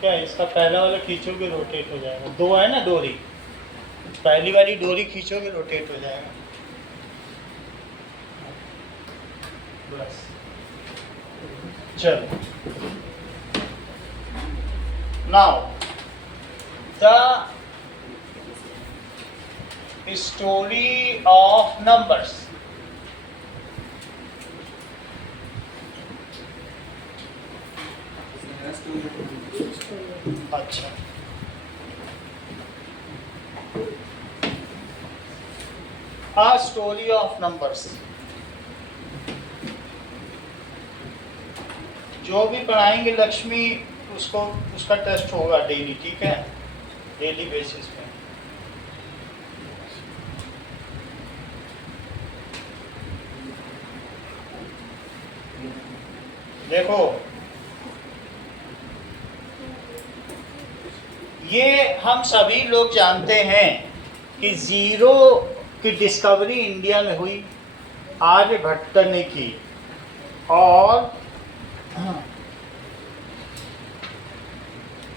ठीक है, इसका पहला वाला खींचोगे रोटेट हो जाएगा, दो है ना डोरी, पहली वाली डोरी खींचोगे रोटेट हो जाएगा। बस चलो, now the story of numbers. अच्छा, A story of numbers। जो भी पढ़ाएंगे लक्ष्मी उसको उसका टेस्ट होगा डेली, ठीक है, डेली बेसिस पे। देखो ये हम सभी लोग जानते हैं कि जीरो की डिस्कवरी इंडिया में हुई, आर्यभट्ट ने की। और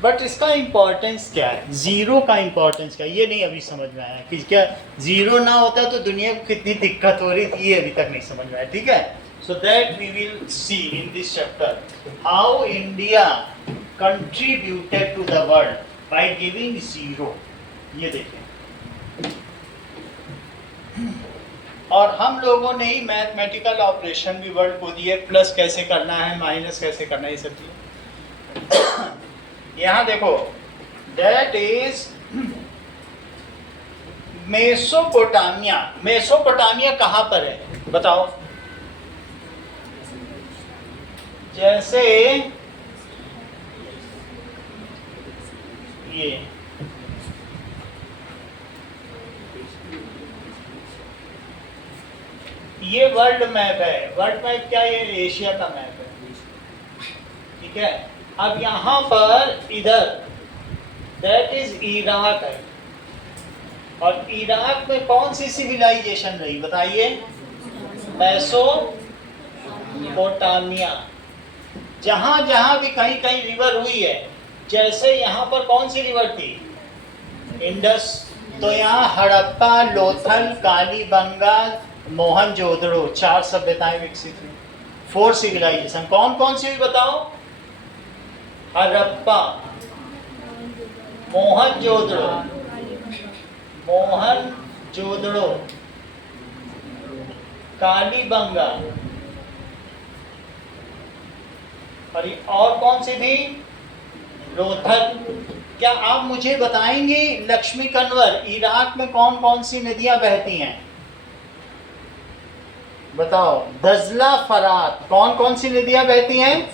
बट इसका इम्पोर्टेंस क्या है, ज़ीरो का इम्पोर्टेंस क्या है, ये नहीं अभी समझ में आया कि क्या ज़ीरो ना होता तो दुनिया को कितनी दिक्कत हो रही थी, ये अभी तक नहीं समझ में आया, ठीक है। So that we will see in this chapter how India contributed to the world by giving zero. ये देखें, और हम लोगों ने ही मैथमेटिकल ऑपरेशन भी वर्ल्ड को दिए, प्लस कैसे करना है, माइनस कैसे करना है, ये सब चीज़। यहाँ देखो, दैट इज मेसोपोटामिया। मेसोपोटामिया कहाँ पर है बताओ? जैसे ये वर्ल्ड मैप है। वर्ल्ड मैप क्या, ये एशिया का मैप है, ठीक है। अब यहाँ पर इधर दैट इज इराक है, और इराक में कौन सी सिविलाइजेशन रही बताइए? मेसोपोटामिया। जहाँ जहाँ भी कहीं कहीं रिवर हुई है, जैसे यहाँ पर कौन सी रिवर थी? इंडस। तो यहाँ हड़प्पा, लोथल, कालीबंगा, मोहनजोदड़ो, 4 सभ्यताएं विकसित हुई, 4 सिविलाइजेशन। कौन कौन सी हुई बताओ? हड़प्पा, मोहनजोदड़ो, कालीबंगा, और कौन सी थी? लोथल। क्या आप मुझे बताएंगे लक्ष्मी कन्वर, इराक में कौन कौन सी नदियां बहती हैं बताओ? दजला, फरात। कौन कौन सी नदियां बहती हैं?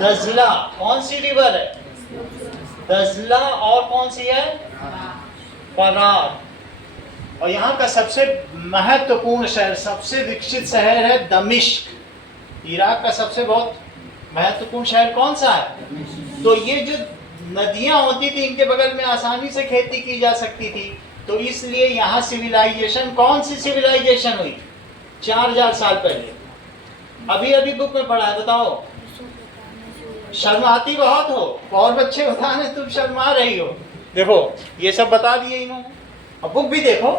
दजला। कौन सी रिवर है? दजला। और कौन सी है? फरात। और यहाँ का सबसे महत्वपूर्ण शहर, सबसे विकसित शहर है दमिश्क। इराक का सबसे बहुत महत्वपूर्ण शहर कौन सा है? तो ये जो नदियां होती थी, इनके बगल में आसानी से खेती की जा सकती थी, तो इसलिए यहाँ सिविलाइजेशन, कौन सी सिविलाइजेशन हुई 4000 साल पहले? अभी अभी बुक में पढ़ा है, बताओ। शर्माती बहुत हो, और बच्चे बताने तुम शर्मा रही हो। देखो ये सब बता दिए इन्होंने, अब बुक भी देखो,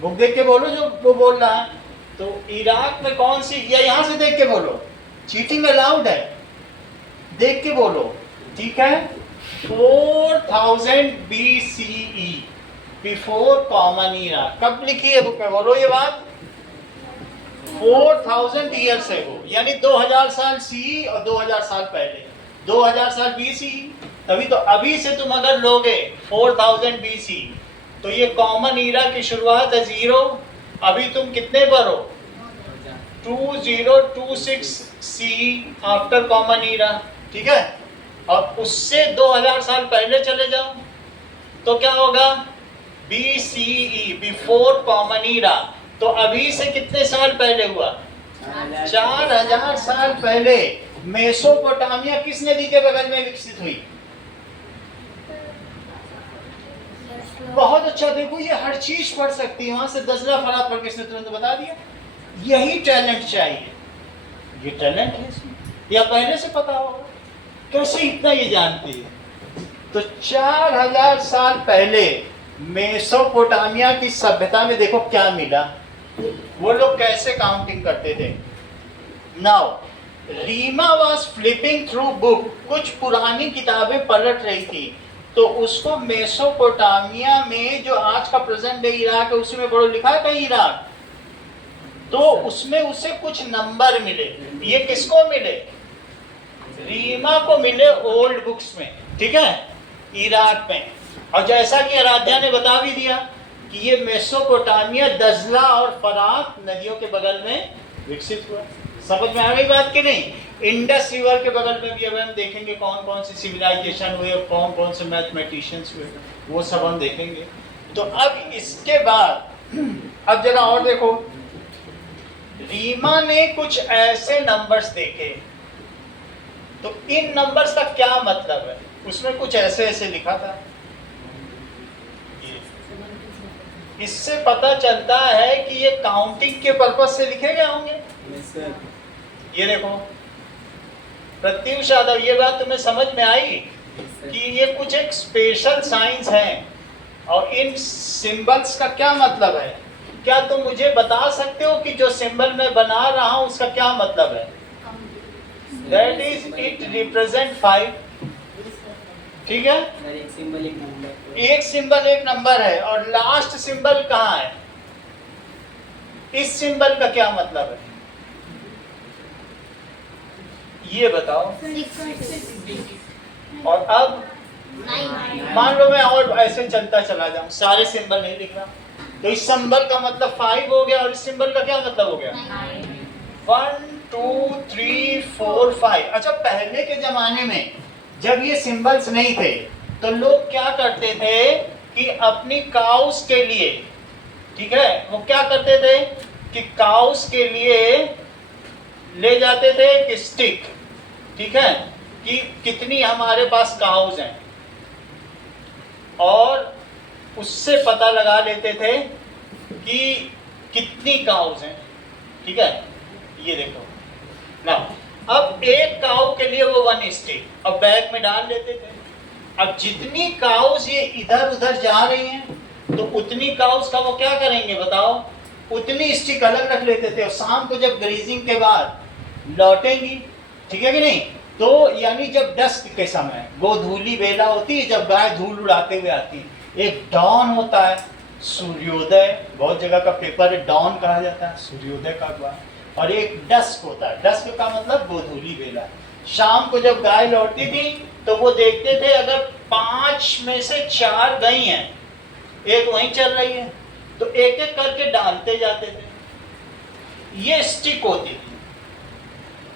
बुक देख के बोलो जो वो बोल रहा है। तो इराक में कौन सी, या यहाँ से देख के बोलो, चीटिंग अलाउड है, देख के बोलो, ठीक है। 4000 BCE, बिफोर कॉमन ईरा। कब लिखी है बुक में, बोलो ये बात? 4000 ईयर्स है वो, यानी 2000 साल CE और 2000 साल पहले, 2000 साल BCE। तभी तो अभी से तुम अगर लोगे 4000 BC, तो ये कॉमन ईरा की शुरुआत है 0। अभी तुम कितने पर हो? 2026 CE आफ्टर कॉमन ईरा, ठीक है। और उससे 2000 साल पहले चले जाओ तो क्या होगा? BCE, before common era. तो अभी से कितने साल पहले हुआ? 4000 साल पहले। मेसोपोटामिया किस नदी के बगल में विकसित हुई? बहुत अच्छा, देखो ये हर चीज पढ़ सकती है, वहां से दजला फरात पढ़ के इसने तुरंत बता दिया। यही टैलेंट चाहिए, ये टैलेंट है इसमें, या पहले से पता होगा? कैसे इतना ये जानती है? तो 4000 साल पहले मेसोपोटामिया की सभ्यता में देखो क्या मिला, वो लोग कैसे काउंटिंग करते थे। Now Reema was flipping through book, कुछ पुरानी किताबें पलट रही थी, तो उसको मेसोपोटामिया में जो आज का प्रेजेंट डे इराक है उसमें बड़ो लिखा है कहीं इराक, तो उसमें उसे कुछ नंबर मिले। ये किसको मिले? रीमा को मिले ओल्ड बुक्स में, ठीक है, इराक में। और जैसा कि आराध्या ने बता भी दिया कि ये मेसोपोटामिया दजला और फरात नदियों के बगल में विकसित हुआ। समझ में आ गई बात कि नहीं? इंडस रिवर के बगल में भी अब हम देखेंगे कौन कौन सी सिविलाइजेशन हुए और कौन कौन से मैथमेटिशियंस हुए, वो सब हम देखेंगे। तो अब इसके बाद अब जरा और देखो, रीमा ने कुछ ऐसे नंबर्स देखे, तो इन नंबर्स का क्या मतलब है? उसमें कुछ ऐसे ऐसे लिखा था। इससे पता चलता है कि ये काउंटिंग के पर्पस से लिखे गए होंगे। ये देखो प्रत्युष यादव, ये बात तुम्हें समझ में आई कि ये कुछ एक स्पेशल साइंस है, और इन सिंबल्स का क्या मतलब है? क्या तुम मुझे बता सकते हो कि जो सिंबल मैं बना रहा हूं उसका क्या मतलब है? दैट इज इट रिप्रेजेंट 5, ठीक है, एक सिंबल एक नंबर है, और लास्ट सिंबल कहाँ है? इस सिंबल का क्या मतलब है ये बताओ। और अब मान लो मैं और ऐसे चलता चला जाऊं, सारे सिंबल नहीं लिख रहा, तो इस सिंबल का मतलब 5 हो गया, और इस सिंबल का क्या मतलब हो गया? 1 2 3 4 5। अच्छा, पहले के जमाने में जब ये सिंबल्स नहीं थे तो लोग क्या करते थे कि अपनी काउस के लिए, ठीक है, वो क्या करते थे कि काउस के लिए ले जाते थे एक स्टिक, ठीक है, कि कितनी हमारे पास काउस हैं, और उससे पता लगा लेते थे कि कितनी काउस हैं, ठीक है। ये देखो ना, अब एक काउ के लिए वो 1 स्टिक अब बैग में डाल लेते थे। अब जितनी काउस ये इधर उधर जा रही हैं तो उतनी काउस का वो क्या करेंगे बताओ? उतनी स्टिक अलग रख लेते थे, और शाम को जब ग्रेजिंग के बाद लौटेंगी, ठीक है कि नहीं, तो यानी जब डस्क के समय गोधूली बेला होती है, जब गाय धूल उड़ाते हुए आती है, एक डॉन होता है, सूर्योदय, बहुत जगह का पेपर है डॉन कहा जाता है, सूर्योदय का अखबार, और एक डस्क होता है, डस्क का मतलब गोधूली बेला। शाम को जब गाय लौटती थी तो वो देखते थे अगर 5 में से 4 गई हैं, एक वहीं चल रही है, तो एक एक करके डालते जाते थे। ये स्टिक होती थी,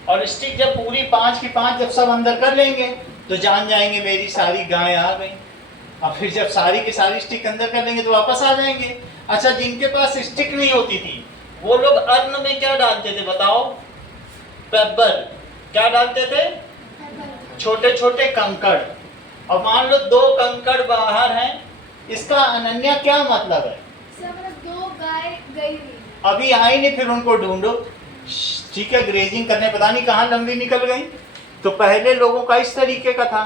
और स्टिक जब पूरी 5 की 5 जब सब अंदर कर लेंगे तो जान जाएंगे मेरी सारी गाय आ गई, और फिर जब सारी की सारी स्टिक अंदर कर लेंगे तो वापस आ जाएंगे। अच्छा, जिनके पास स्टिक नहीं होती थी वो लोग अन्न में क्या डालते थे बताओ? पेब्बल। क्या डालते थे? छोटे छोटे कंकड़। और मान लो 2 कंकड़ बाहर हैं, इसका अनन्या क्या मतलब है? 2 गाय गई अभी आई नहीं, फिर उनको ढूंढो, ठीक है, ग्रेजिंग करने पता नहीं कहाँ लंबी निकल गई। तो पहले लोगों का इस तरीके का था,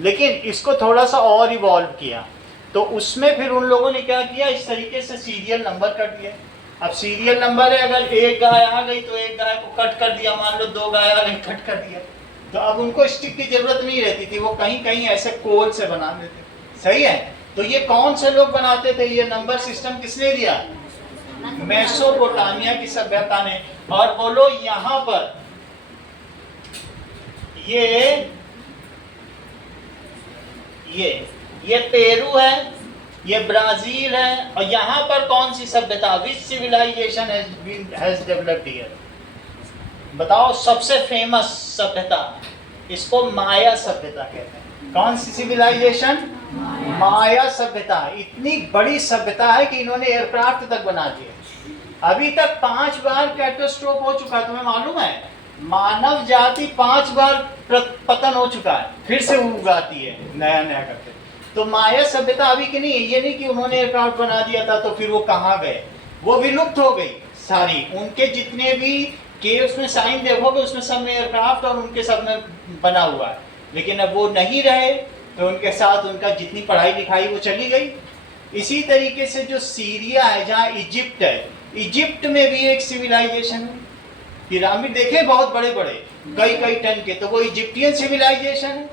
लेकिन इसको थोड़ा सा और इवॉल्व किया, तो उसमें फिर उन लोगों ने क्या किया, इस तरीके से सीरियल नंबर कर दिया। अब सीरियल नंबर है, अगर एक गाय आ गई तो एक गाय को कट कर दिया, मान लो 2 गाय आ गई, कट कर दिया, तो अब उनको स्टिक की जरूरत नहीं रहती थी, वो कहीं कहीं ऐसे कोल से बना देते। सही है, तो ये कौन से लोग बनाते थे? ये नंबर सिस्टम किसने दिया? मेसोपोटामिया की सभ्यता ने। और बोलो यहाँ पर ये पेरू है, ये ब्राजील है, और यहाँ पर कौन सी सभ्यता? विच सिविलाइजेशन हैज डेवलप्ड हियर? बताओ सबसे फेमस सभ्यता, इसको माया सभ्यता कहते हैं। कौन सी सिविलाइजेशन? माया सभ्यता। इतनी बड़ी सभ्यता है कि इन्होंने एयरक्राफ्ट तक बना दिए। अभी तक 5 बार कैटास्ट्रोफ हो चुका है, तुम्हें मालूम है? मानव जाति 5 बार पतन हो चुका है, फिर से उगाती है नया नया करके। तो माया सभ्यता अभी की नहीं है। ये नहीं कि उन्होंने एयरक्राफ्ट बना दिया था तो फिर वो कहाँ गए, वो विलुप्त हो गई सारी। उनके जितने भी केव्स में साइन देखोगे उसमें सब में एयरक्राफ्ट और उनके सब में बना हुआ है, लेकिन अब वो नहीं रहे, तो उनके साथ उनका जितनी पढ़ाई लिखाई वो चली गई। इसी तरीके से जो सीरिया है, जहाँ इजिप्ट है, इजिप्ट में भी एक सिविलाइजेशन है। पिरामिड देखे बहुत बड़े बड़े, कई कई टन के, तो वो इजिप्टियन सिविलाइजेशन है।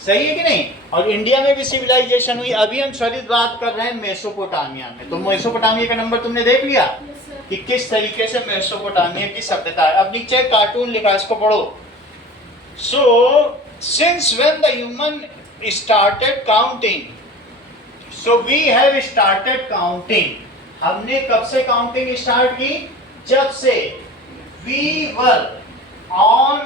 सही है कि नहीं? और इंडिया में भी सिविलाइजेशन हुई। अभी हम सरित बात कर रहे हैं मेसोपोटामिया में। तो मेसोपोटामिया का नंबर तुमने देख लिया कि किस तरीके से मेसोपोटामिया की सभ्यता है। अब नीचे कार्टून लिखा, इसको पढ़ो। So since when the human started counting, so we have started counting. हमने कब से काउंटिंग स्टार्ट की? जब से वी वर ऑन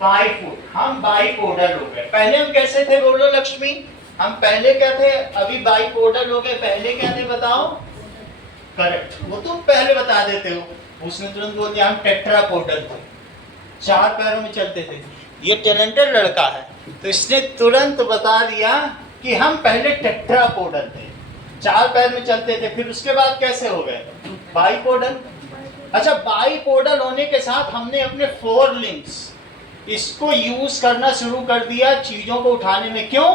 बाइफूट, हम बाइपोडल हो गए। पहले हम कैसे थे बोलो लक्ष्मी? हम पहले क्या थे? अभी बाइपोडल हो गए। पहले क्या थे बताओ? करेक्ट, वो तुम पहले बता देते हो। उसने तुरंत बोल दिया हम टेट्रापोडल थे, 4 पैरों में चलते थे। ये टैलेंटेड लड़का है, तो इसने तुरंत बता दिया कि हम पहले टेट्रापोडल थे, 4 पैर में चलते थे। फिर उसके बाद कैसे हो गए? बाइपोडल। अच्छा, बाइपोडल होने के साथ हमने अपने 4 लिम्स इसको यूज करना शुरू कर दिया चीजों को उठाने में। क्यों?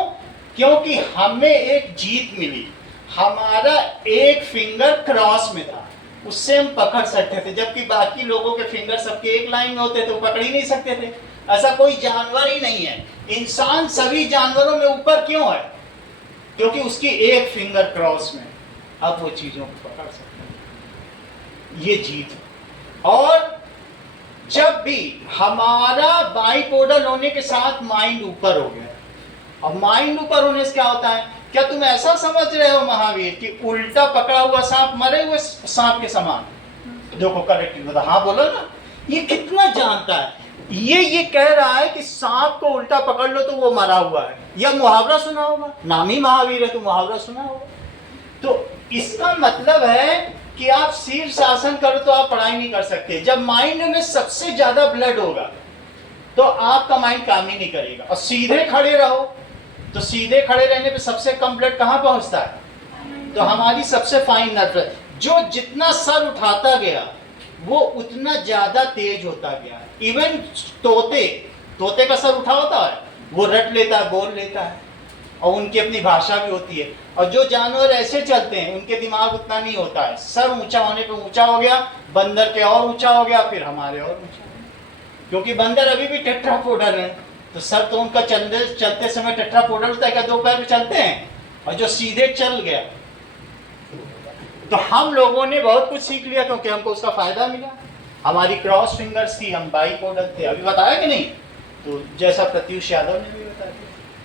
क्योंकि हमें एक जीत मिली। हमारा एक फिंगर क्रॉस में था, उससे हम पकड़ सकते थे, जबकि बाकी लोगों के फिंगर सबके एक लाइन में होते थे, वो पकड़ ही नहीं सकते थे। ऐसा कोई जानवर ही नहीं है। इंसान सभी जानवरों में ऊपर क्यों है? क्योंकि उसकी एक फिंगर क्रॉस में, अब वो चीजों को पकड़ सकते हैं। ये जीत। और जब भी हमारा बाइपोडल होने के साथ माइंड ऊपर हो गया, और माइंड ऊपर होने से क्या होता है? क्या तुम ऐसा समझ रहे हो महावीर कि उल्टा पकड़ा हुआ सांप मरे हुए सांप के समान? देखो करेक्ट बता। हाँ बोलो ना, ये कितना जानता है। ये कह रहा है कि सांप को उल्टा पकड़ लो तो वो मरा हुआ है। या मुहावरा सुना होगा, नाम ही महावीर है तो मुहावरा सुना होगा। तो इसका मतलब है कि आप शीर्षासन करो तो आप पढ़ाई नहीं कर सकते। जब माइंड में सबसे ज्यादा ब्लड होगा तो आपका माइंड काम ही नहीं करेगा। और सीधे खड़े रहो तो सीधे खड़े रहने पे सबसे कम ब्लड कहाँ पहुंचता है? तो हमारी सबसे फाइन नर्व, जो जितना सर उठाता गया वो उतना ज्यादा तेज होता गया। इवन तोते का सर उठा होता है, वो रट लेता है, बोल लेता है, और उनकी अपनी भाषा भी होती है। और जो जानवर ऐसे चलते हैं उनके दिमाग उतना नहीं होता है। सर ऊंचा होने पे ऊंचा हो गया, बंदर के और ऊंचा हो गया, फिर हमारे और ऊंचा हो गया। क्योंकि बंदर अभी भी टेट्रापोडल है, तो सर तो उनका चलते समय टेट्रापोडल होता है। क्या 2 पैर में चलते हैं? और जो सीधे चल गया। तो हम लोगों ने बहुत कुछ सीख लिया क्योंकि हमको उसका फायदा मिला। हमारी क्रॉस फिंगर्स थी, हम बाइपोडल थे। अभी बताया कि नहीं? तो जैसा प्रत्युष यादव ने भी बताया।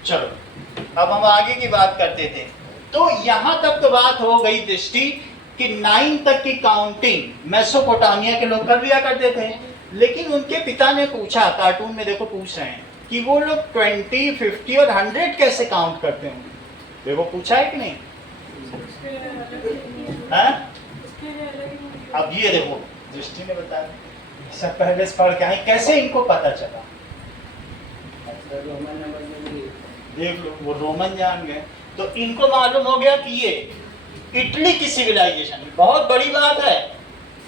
चलो अब हम आगे की बात करते थे। तो यहां तक तो बात हो गई दृष्टि कि 9 तक की काउंटिंग मेसोपोटामिया के लोग कर लिया करते थे। लेकिन उनके पिता ने पूछा, कार्टून में देखो पूछ रहे हैं कि वो लोग 20, 50 और 100 कैसे काउंट करते होंगे। देखो पूछा है कि नहीं? है? अब ये देखो दृष्टि ने बताया, सब पहले से पढ़ के आए, कैसे इनको पता चला? देख लो, वो रोमन जान गए तो इनको मालूम हो गया कि ये इटली की सिविलाइजेशन। बहुत बड़ी बात है।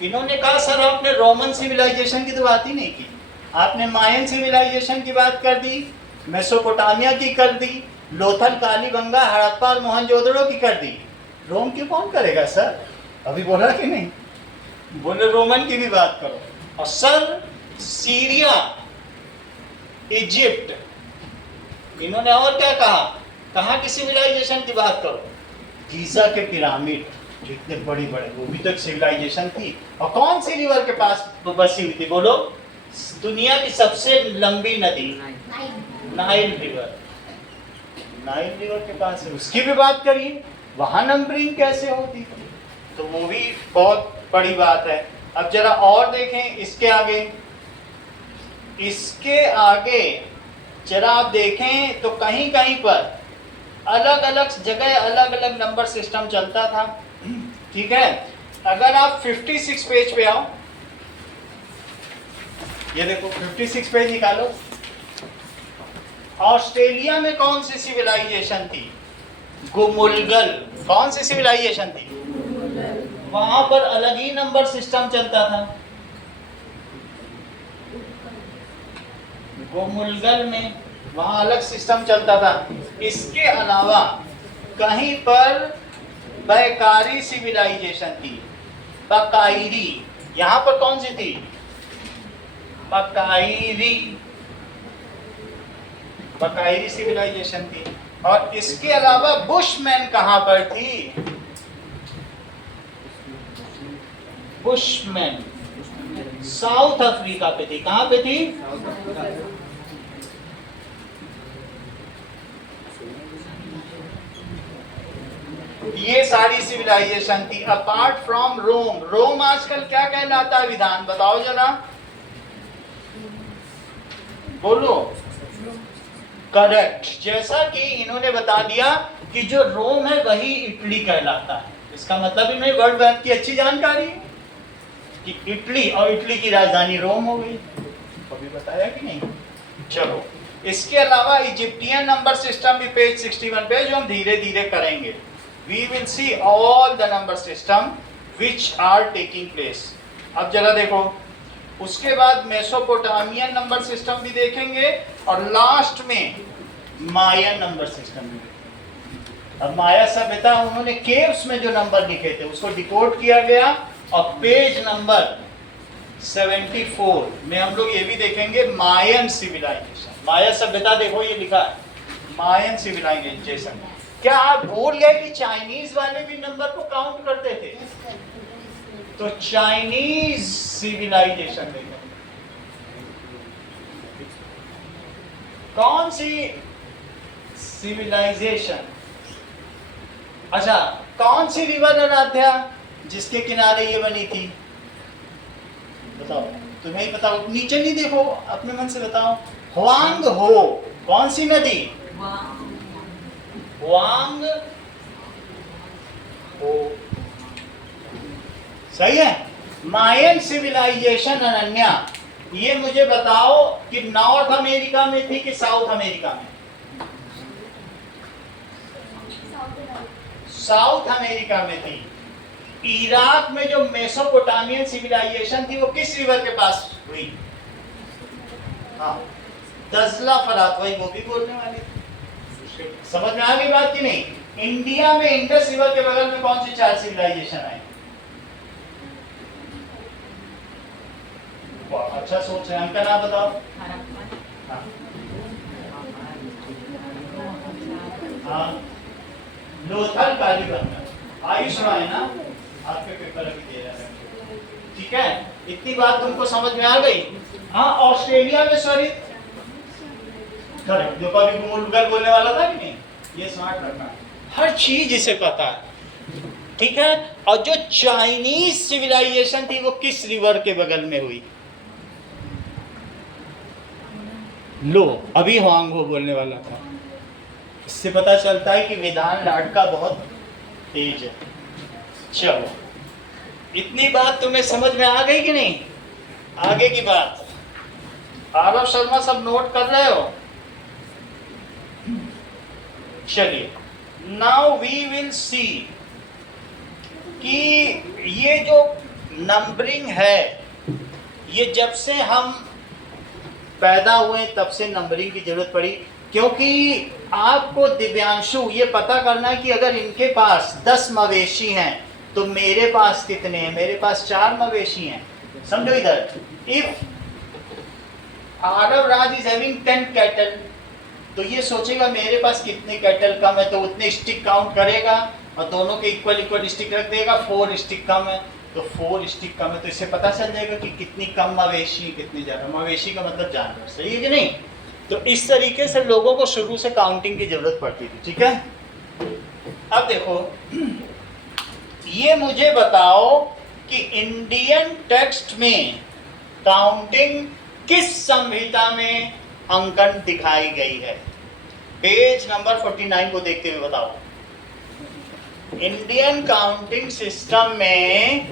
इन्होंने कहा सर आपने रोमन सिविलाइजेशन की तो बात ही नहीं की, आपने मायन सिविलाइजेशन की बात कर दी, मेसोपोटामिया की कर दी, लोथल, कालीबंगा, हड़प्पा और मोहनजोदड़ो की कर दी। रोम की कौन करेगा सर? अभी बोला कि नहीं? बोले रोमन की भी बात करो। और सर सीरिया, इजिप्ट, इन्होंने और क्या कहा? कहाँ की सिविलाइजेशन की बात करो? गीजा के पिरामिड जो इतने बड़ी बड़े, वो भी तो एक सिविलाइजेशन थी। और कौन सी रिवर के पास बसी हुई थी बोलो? दुनिया की सबसे लंबी नदी नाइल रिवर। नाइल रिवर के पास है, उसकी भी बात करिए। वहां नंबरिंग कैसे होती थी, तो वो भी बहुत बड़ी बात है। अब जरा और देखें इसके आगे जरा आप देखें तो कहीं कहीं पर अलग अलग जगह अलग अलग नंबर सिस्टम चलता था। ठीक है, अगर आप 56 पेज पे आओ, ये देखो 56 पेज निकालो। ऑस्ट्रेलिया में कौन सी सिविलाइजेशन थी? गुमुलगल। कौन सी सिविलाइजेशन थी? वहां पर अलग ही नंबर सिस्टम चलता था। गुमुलगल में वहां अलग सिस्टम चलता था। इसके अलावा कहीं पर बैकारी सिविलाइजेशन थी, बकायरी। यहां पर कौन सी थी? बकायरी, बकायरी सिविलाइजेशन थी। और इसके अलावा बुशमैन कहां पर थी? बुशमैन साउथ अफ्रीका पे थी। कहां पे थी? ये सारी सिविलाइजेशन थी अपार्ट फ्रॉम रोम। रोम आजकल क्या कहलाता है? विधान बताओ जरा, बोलो। करेक्ट। जैसा कि इन्होंने बता दिया कि जो रोम है वही इटली कहलाता है। इसका मतलब इन्हें वर्ल्ड बैंक की अच्छी जानकारी है कि इटली, और इटली की राजधानी रोम हो गई। कभी बताया कि नहीं? चलो, इसके अलावा इजिप्टियन नंबर सिस्टम भी पेज 61 पे, जो हम धीरे धीरे करेंगे। We will see all the number system which are taking place. अब जरा देखो, उसके बाद मेसोपोटामियन नंबर सिस्टम भी देखेंगे और लास्ट में माया नंबर सिस्टम भी। अब माया सभ्यता, उन्होंने केव्स में जो नंबर लिखे थे उसको डिकोड किया गया, और पेज नंबर 74 में हम लोग ये भी देखेंगे मायन सिविलाइजेशन। माया सभ्यता देखो ये लिखा है, मायन सिविलाइजेशन। क्या आप भूल गए कि चाइनीज वाले भी नंबर को काउंट करते थे? तो चाइनीज सिविलाइजेशन देखो, कौन सी सिविलाइजेशन? अच्छा, कौन सी रिवर आराध्या जिसके किनारे ये बनी थी? बताओ, तुम्हें ही बताओ, नीचे नहीं देखो, अपने मन से बताओ। हुआंग हो। कौन सी नदी? हुआंग हो। सही है। मायन सिविलाइजेशन अनन्या, ये मुझे बताओ कि नॉर्थ अमेरिका में थी कि साउथ अमेरिका में? साउथ अमेरिका में थी। इराक में जो मेसोपोटामियन सिविलाइजेशन थी वो किस रिवर के पास हुई? हाँ, दजला फरात, वही वो भी बोलने वाले थे। समझ में आ गई बात कि नहीं? इंडिया में इंडस रिवर के बगल में कौन सी 4 सिविलाइजेशन आई? अच्छा सोच रहे हैं, उनका नाम बताओ। हाँ, लोथल कालीबंगा। आयुष है ना, आपके पेपर अभी दे रहा है। ठीक है, इतनी बात तुमको समझ में आ गई? हाँ, ऑस्ट्रेलिया में सॉरी करेक्ट, जो कभी मुलगर बोलने वाला था कि नहीं, ये स्मार्ट रखना, हर चीज इसे पता है। ठीक है। और जो चाइनीज सिविलाइजेशन थी वो किस रिवर के बगल में हुई? लो, अभी हुआंगहो बोलने वाला था। इससे पता चलता है कि विधान लाडका बहुत तेज है। चलो, इतनी बात तुम्हें समझ में आ गई कि नहीं? आगे की बात आरव शर्मा सब नोट कर रहे हो? चलिए, नाउ वी विल सी कि ये जो नंबरिंग है, ये जब से हम पैदा हुए तब से नंबरिंग की जरूरत पड़ी, क्योंकि आपको दिव्यांशु ये पता करना है कि अगर इनके पास 10 मवेशी हैं तो मेरे पास कितने हैं? मेरे पास 4 मवेशी हैं। समझो इधर, if Aarav Raj is having 10 cattle, तो ये सोचेगा मेरे पास कितने कैटल कम है, तो उतने स्टिक काउंट करेगा और दोनों के इक्वल इक्वल स्टिक रख देगा। 4 स्टिक कम है तो 4 स्टिक कम है, तो इससे पता चल जाएगा कि कितनी कम मवेशी, कितनी ज्यादा मवेशी का मतलब जानवर। सही है कि नहीं? तो इस तरीके से लोगों को शुरू से काउंटिंग की जरूरत पड़ती थी। ठीक है। अब देखो, ये मुझे बताओ कि इंडियन टेक्स्ट में काउंटिंग किस संहिता में अंकन दिखाई गई है? पेज नंबर 49 को देखते हुए बताओ। इंडियन काउंटिंग सिस्टम में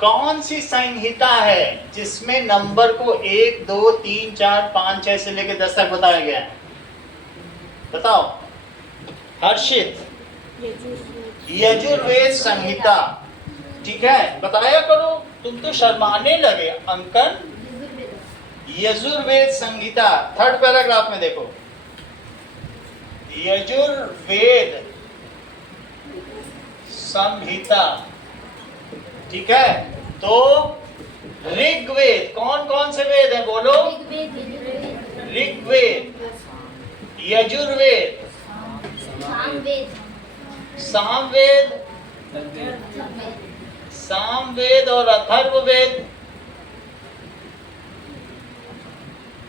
कौन सी संहिता है जिसमें नंबर को 1, 2, 3, 4, 5, 6 से लेकर 10 तक बताया गया है? बताओ हर्षित। यजुर्वेद संहिता। ठीक है, बताया करो, तुम तो शर्माने लगे। अंकन यजुर्वेद संहिता, थर्ड पैराग्राफ में देखो, यजुर्वेद संहिता, ठीक है। तो ऋग्वेद, कौन कौन से वेद है बोलो? ऋग्वेद, यजुर्वेद, सामवेद, सामवेद और अथर्ववेद।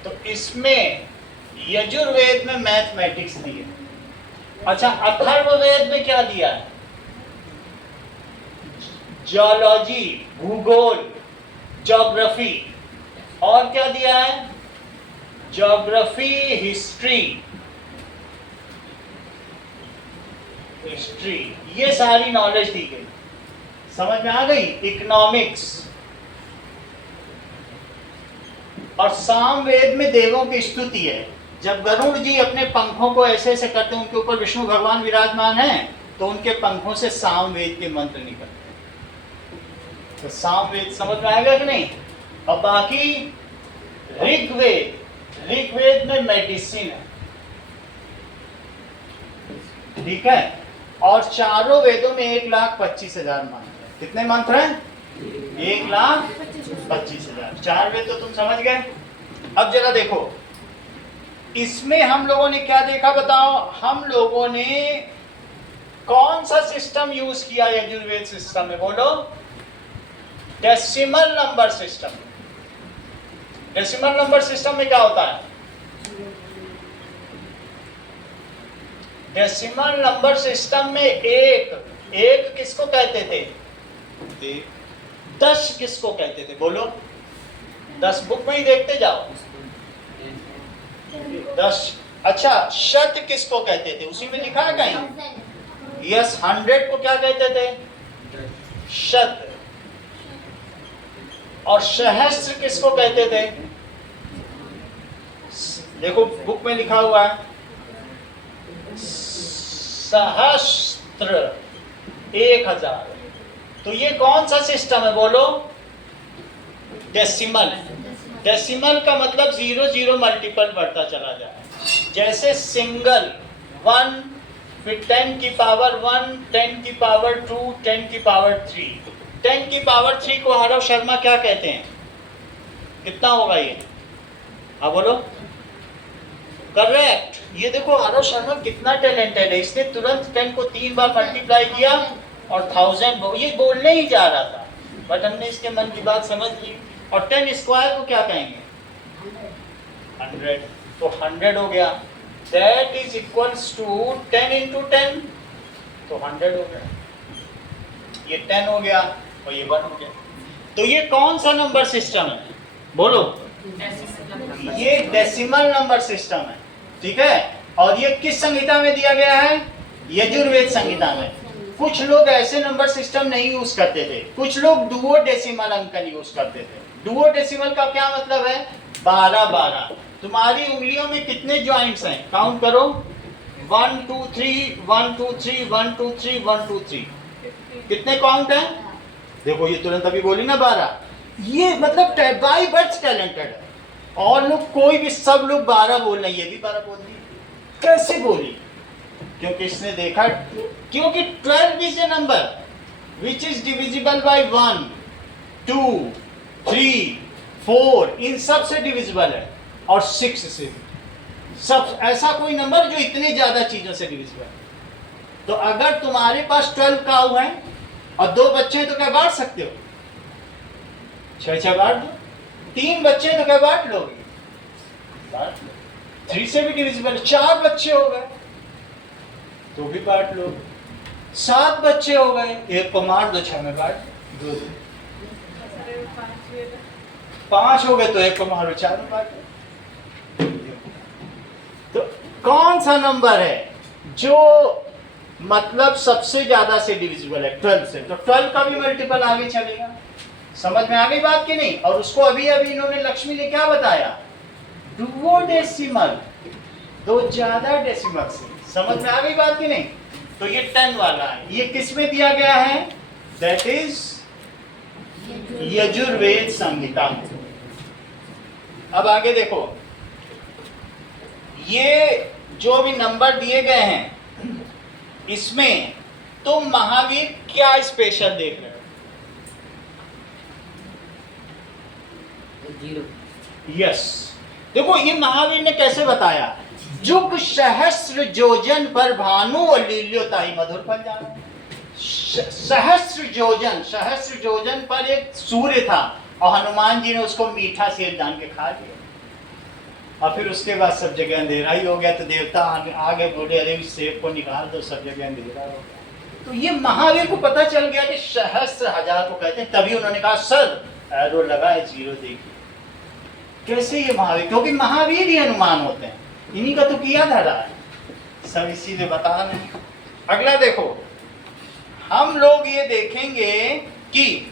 तो इसमें यजुर्वेद में मैथमेटिक्स दी है। अच्छा, अथर्ववेद में क्या दिया है? जियोलॉजी, भूगोल, ज्योग्राफी, और क्या दिया है? ज्योग्राफी, हिस्ट्री, हिस्ट्री, ये सारी नॉलेज दी गई। समझ में आ गई? इकोनॉमिक्स। और सामवेद में देवों की स्तुति है। जब गरुड़ जी अपने पंखों को ऐसे ऐसे करते हैं, उनके ऊपर विष्णु भगवान विराजमान हैं, तो उनके पंखों से सामवेद के मंत्र निकलते हैं। तो सामवेद समझ में आएगा कि नहीं? और बाकी ऋग्वेद, ऋग्वेद में मेडिसिन है, ठीक है। और चारों वेदों में 1,25,000 मंत्र है। कितने मंत्र हैं? 1,25,000। चार वेद तो तुम समझ गए। अब जरा देखो, इसमें हम लोगों ने क्या देखा बताओ? हम लोगों ने कौन सा सिस्टम यूज किया यजुर्वेद सिस्टम में बोलो? Decimal number system. Decimal number system में क्या होता है? डेसिमल नंबर सिस्टम में एक किसको कहते थे? 10 किसको कहते थे बोलो? 10 बुक में ही देखते जाओ। 10। अच्छा, शत किसको कहते थे? उसी में लिखा है कहीं? यस, 100 को क्या कहते थे? शत। और सहस्त्र किसको कहते थे? देखो बुक में लिखा हुआ है सहस्त्र, 1000। तो ये कौन सा सिस्टम है बोलो? डेसिमल। डेसिमल का मतलब 0 मल्टीपल बढ़ता चला जाए। जैसे सिंगल 1, फिर 10 की पावर 1, 10 की पावर 2, 10 की पावर 3। 10 की पावर 3 को आरव शर्मा क्या कहते हैं? कितना होगा ये? हाँ बोलो। करेक्ट। ये देखो आरव शर्मा कितना टैलेंटेड है। इसने तुरंत 10 को 3 बार मल्टीप्लाई किया और 1000 ये बोलने ही जा रहा था, बट हमने इसके मन की बात समझ ली। और 10 स्क्वायर को क्या कहेंगे? 100। तो 100 हो गया। That is equals to 10 into 10, तो 100 हो गया। ये 10 हो गया और ये 1 हो गया। तो ये कौन सा नंबर सिस्टम है बोलो? ये डेसिमल नंबर सिस्टम है, ठीक है। और ये किस संहिता में दिया गया है? यजुर्वेद संहिता में। कुछ लोग ऐसे नंबर सिस्टम नहीं यूज करते थे, कुछ लोग डुओ डेसिमल अंकन यूज करते थे। डुओ डेसिमल का क्या मतलब है? 12। तुम्हारी उंगलियों में कितने जॉइंट्स हैं? काउंट करो। 1 2 3 1 2 3 1 2 3 1 2 3। कितने काउंट है? देखो ये तुरंत अभी बोली ना 12। ये मतलब बाई बर्थ टैलेंटेड है। और लोग कोई भी, सब लोग 12 बोल रहे हैं, ये भी 12 बोल रही। कैसे बोली? क्योंकि इसने देखा, क्योंकि 12 is a number which is divisible by 1 2 3 4, इन सब से डिविजिबल है। और 6 से भी। सब ऐसा कोई नंबर जो इतने ज्यादा चीजों से डिविजिबल है। तो अगर तुम्हारे पास 12 काऊ है और 2 बच्चे हैं तो क्या बांट सकते हो? 6 बांट दो। 3 बच्चे तो क्या बांट लोगे? 3 से भी डिविजिबल। 4 बच्चे हो गए तो भी बांट लो। 7 बच्चे हो गए, 1 को मार दो, 6 में बांट दो। 5 हो गए तो 1 को मारो, 4 में बांट दो। तो कौन सा नंबर है जो मतलब सबसे ज्यादा से डिविजिबल है? 12 से। तो 12 का भी मल्टीपल आगे चलेगा। समझ में आ गई बात की नहीं? और उसको अभी इन्होंने, लक्ष्मी ने क्या बताया? डुओ डेसिमल, 2 ज्यादा डेसिमल से। समझ में आ गई बात की नहीं? तो ये 10 वाला है। ये किस में दिया गया है? दैट इज यजुर्वेद संहिता। अब आगे देखो, ये जो भी नंबर दिए गए हैं इसमें तुम महावीर क्या स्पेशल देख रहे हो? जीरो। यस, देखो ये महावीर ने कैसे बताया, जुग सहस्र जोजन पर भानु और लील्योताई मधुर फल जाना। सहस्र जोजन पर एक सूर्य था और हनुमान जी ने उसको मीठा सेब जान के खा लिया, और फिर उसके बाद सब जगह अंधेरा ही हो गया। तो देवता आगे बोले अरे इस सेब को निकाल दो, सब जगह अंधेरा हो गया। तो ये महावीर को पता चल गया कि सहस्र हजार को कहते हैं, तभी उन्होंने कहा सर एरो लगा है, जीरो देखिए। कैसे ये महावीर, क्योंकि महावीर ही हनुमान होते हैं, इन्हीं का तो किया धरा है, सब इसीलिए बता रहे हैं। अगला देखो, हम लोग ये देखेंगे कि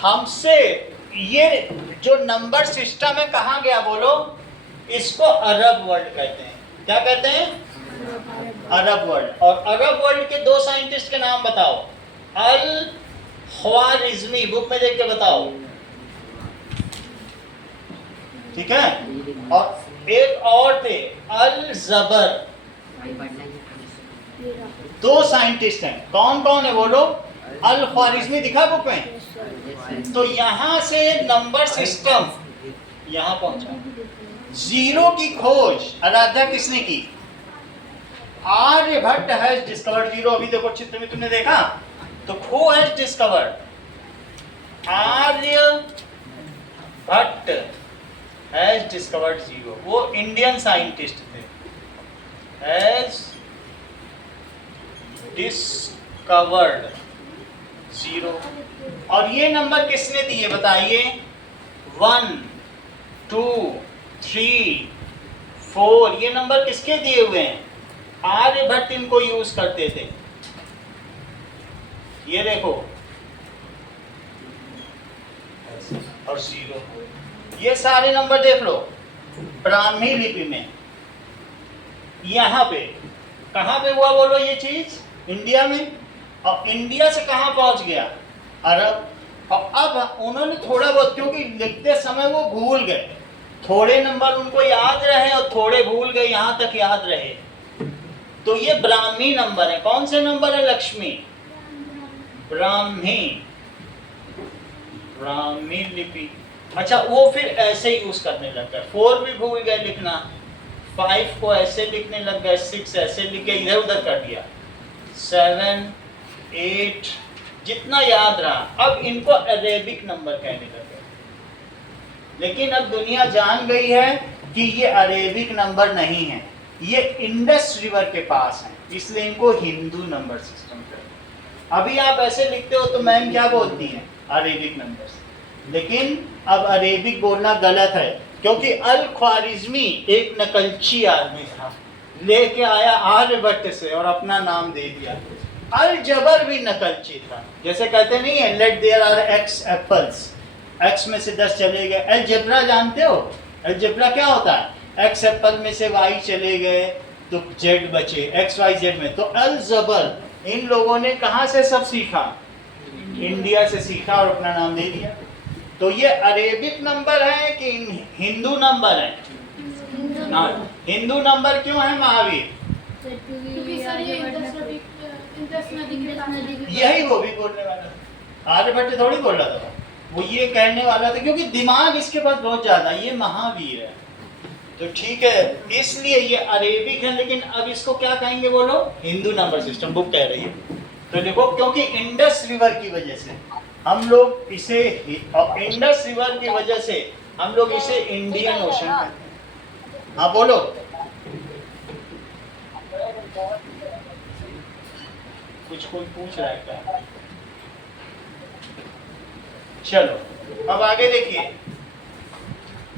हमसे ये जो नंबर सिस्टम है कहाँ गया बोलो? इसको अरब वर्ल्ड कहते हैं। क्या कहते हैं? Arab world. और अरब वर्ल्ड के दो साइंटिस्ट के नाम बताओ। अल ख्वारिज़मी, बुक में देख के बताओ, ठीक है। और एक और थे अल जबर, दो साइंटिस्ट हैं। कौन कौन है बोलो? अल ख्वारिज़मी दिखा बुक में? तो यहां से नंबर सिस्टम यहां पहुंचा। जीरो की खोज आराध्या किसने की? Aryabhata has discovered zero. अभी देखो चित्र में तुमने देखा, तो who has discovered? Aryabhata has discovered zero. वो इंडियन साइंटिस्ट थे। Has discovered zero. और ये नंबर किसने दिए बताइए? 1 2 3 4, ये नंबर किसके दिए हुए हैं? आर्यभट्ट इनको यूज करते थे। ये देखो, और जीरो, ये सारे नंबर देख लो ब्राह्मी लिपि में। यहां पे कहां पे हुआ बोलो ये चीज? इंडिया में। और इंडिया से कहां पहुंच गया? अरब। और अब उन्होंने थोड़ा बहुत, क्योंकि लिखते समय वो भूल गए, थोड़े नंबर उनको याद रहे और थोड़े भूल गए, यहां तक याद रहे। तो ये ब्राह्मी नंबर है। कौन से नंबर है लक्ष्मी? ब्राह्मी, ब्राह्मी लिपि। अच्छा, वो फिर ऐसे यूज करने लग गए। 4 भी भूल गए लिखना, 5 को ऐसे लिखने लग गए, 6 ऐसे लिख के इधर उधर कर दिया, 7 8 जितना याद रहा। अब इनको अरेबिक नंबर कहने लगे। लेकिन अब दुनिया जान गई है कि ये अरेबिक नंबर नहीं है, ये इंडस रिवर के पास है, इसलिए इनको हिंदू नंबर सिस्टम कहते हैं। अभी आप ऐसे लिखते हो तो मैम क्या बोलती हैं? Arabic number. लेकिन अब अरेबिक बोलना गलत है, क्योंकि अल ख्वारिज़मी एक नकलची आदमी था, लेके आया आर्यभट्ट से और अपना नाम दे दिया। अल जबर भी नकलची था। जैसे कहते नहीं है let there are X apples, X में से 10 चले गए। अलजेब्रा जानते हो? अलजेब्रा क्या होता है? एक्स एप्पल में से वाई चले गए तो जेड बचे, एक्स वाई जेड में। तो अल जबर इन लोगों ने कहाँ से सब सीखा? इंडिया से सीखा और अपना नाम दे दिया। तो ये अरेबिक नंबर है कि हिंदू नंबर है? हिंदू नंबर क्यों है महावीर? क्योंकि सर ये इंडस नदी के पास। यही वो भी बोलने वाला था, आर्यभट्ट थोड़ी बोल रहा था, वो ये कहने वाला था, क्योंकि दिमाग इसके पास बहुत ज्यादा। ये महावीर है तो ठीक है, इसलिए ये अरेबिक है। लेकिन अब इसको क्या कहेंगे बोलो? हिंदू नंबर सिस्टम बुक कह रही है। तो देखो, क्योंकि इंडस रिवर की वजह से हम लोग इसे, इंडस रिवर की वजह से हम लोग इसे इंडियन ओशन कहते हैं। हाँ बोलो। कुछ कोई पूछ रहा है क्या? चलो अब आगे देखिए,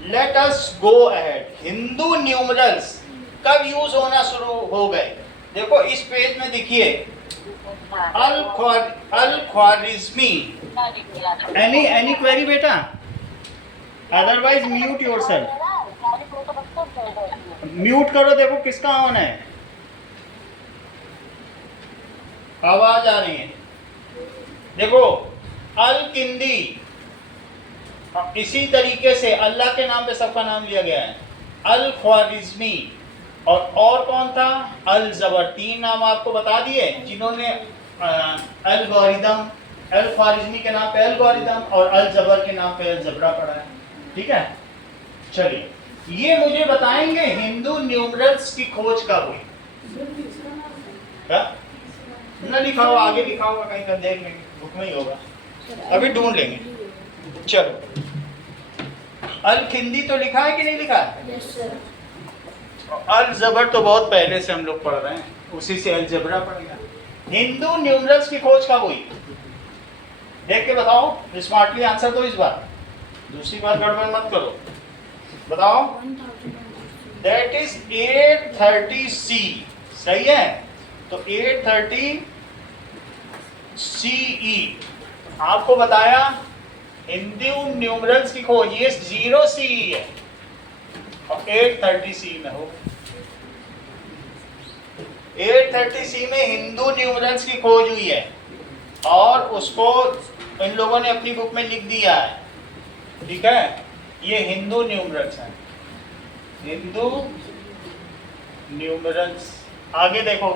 let us go ahead. Hindu numerals कब यूज होना शुरू हो गए? देखो इस पेज में देखिए, अल ख्वारिज़मी। एनी क्वेरी बेटा? Otherwise mute yourself. म्यूट करो, देखो किसका ऑन है, आवाज आ रही है। देखो अल किंदी, अब इसी तरीके से अल्लाह के नाम पे सबका नाम लिया गया है, अल ख्वारिज़मी। और कौन था? अल ज़बर। 3 नाम आपको बता दिए जिन्होंने एल्गोरिदम, अल ख्वारिज़मी के नाम पे एल्गोरिदम और अल ज़बर के नाम पे अल ज़बरा पढ़ा है। ठीक है, चलिए ये मुझे बताएंगे हिंदू न्यूमरल्स की खोज कब हुई? क्या न लिखा हुआ, आगे लिखा होगा कहीं का, देख लेंगे, बुक में ही होगा, अभी ढूंढ लेंगे। चलो, अल खिंदी तो लिखा है कि नहीं लिखा है? Yes sir. अल ज़बर तो बहुत पहले से हम लोग पढ़ रहे हैं, उसी से अल ज़बरा पढ़ गया। हिंदू न्यूमरल्स की खोज कब हुई? देख के बताओ, स्मार्टली आंसर दो इस बार, दूसरी बार गड़बड़ मत करो, बताओ। दैट इज 830 सी, सही है? तो 830 CE आपको बताया हिंदू न्यूमरल्स की खोज, ये 0 CE है और 830 CE में हो। 830 CE में हिंदू न्यूमरल्स की खोज हुई है और उसको इन लोगों ने अपनी बुक में लिख दिया है। ठीक है, ये हिंदू न्यूमरल्स हैं, हिंदू न्यूमरल्स। आगे देखो,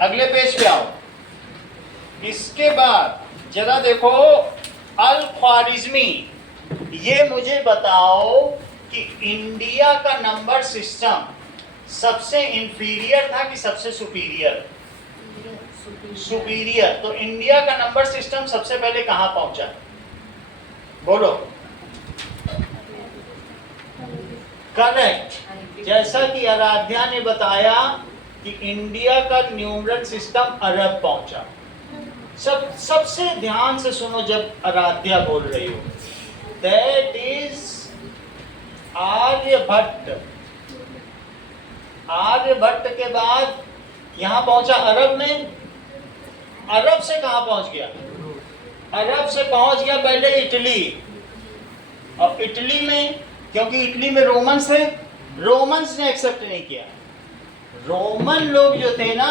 अगले पेज पे आओ। इसके बाद जरा देखो अल ख्वारिज़मी। ये मुझे बताओ कि इंडिया का नंबर सिस्टम सबसे इंफीरियर था कि सबसे सुपीरियर? सुपीरियर। तो इंडिया का नंबर सिस्टम सबसे पहले कहां पहुंचा? बोलो। करेक्ट। जैसा कि आराध्या ने बताया कि इंडिया का न्यूमरल सिस्टम अरब पहुंचा। सबसे ध्यान से सुनो जब आराध्या बोल रही हो, दैट इज आर्यभट्ट। आर्यभट्ट के बाद यहां पहुंचा अरब में। अरब से कहां पहुंच गया? अरब से पहुंच गया पहले इटली। अब इटली में, क्योंकि इटली में रोमन्स थे, रोमन्स ने एक्सेप्ट नहीं किया। रोमन लोग जो थे ना,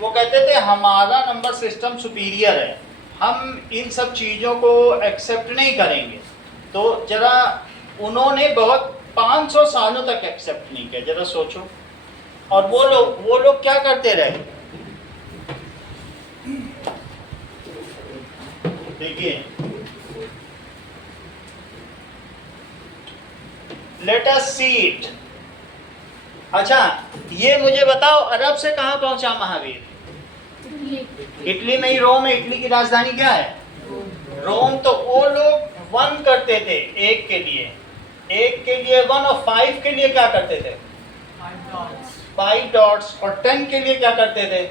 वो कहते थे हमारा नंबर सिस्टम सुपीरियर है, हम इन सब चीज़ों को एक्सेप्ट नहीं करेंगे। तो जरा उन्होंने बहुत 500 सालों तक एक्सेप्ट नहीं किया, जरा सोचो। और वो लोग क्या करते रहे? देखिए, लेट अस सी इट। अच्छा, ये मुझे बताओ अरब से कहां पहुंचा महावीर? इटली में ही रोम है। इटली की राजधानी क्या है? रोम। तो वो लोग 1 करते थे 1 के लिए, 1 के लिए 1, और 5 के लिए क्या करते थे? 5 डॉट्स। और 10 के लिए क्या करते थे?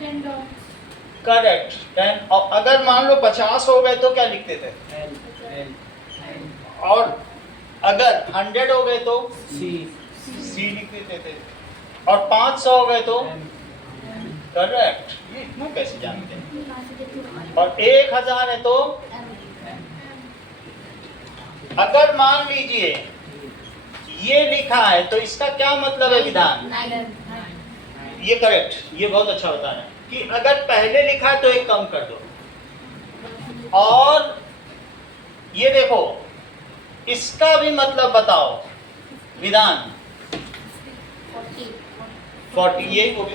10 डॉट्स। करेक्ट, 10। और अगर मान लो 50 हो गए तो क्या लिखते थे? और अगर 100 हो गए तो सी लिख देते थे। और 500 हो गए तो करेक्ट। ये इतना कैसे जानते हैं? और 1000 है तो, अगर मान लीजिए ये लिखा है तो इसका क्या मतलब है विधान? ये करेक्ट, ये बहुत अच्छा बता रहे हैं कि अगर पहले लिखा है तो एक कम कर दो। और ये देखो, इसका भी मतलब बताओ विधान। 40, ये को भी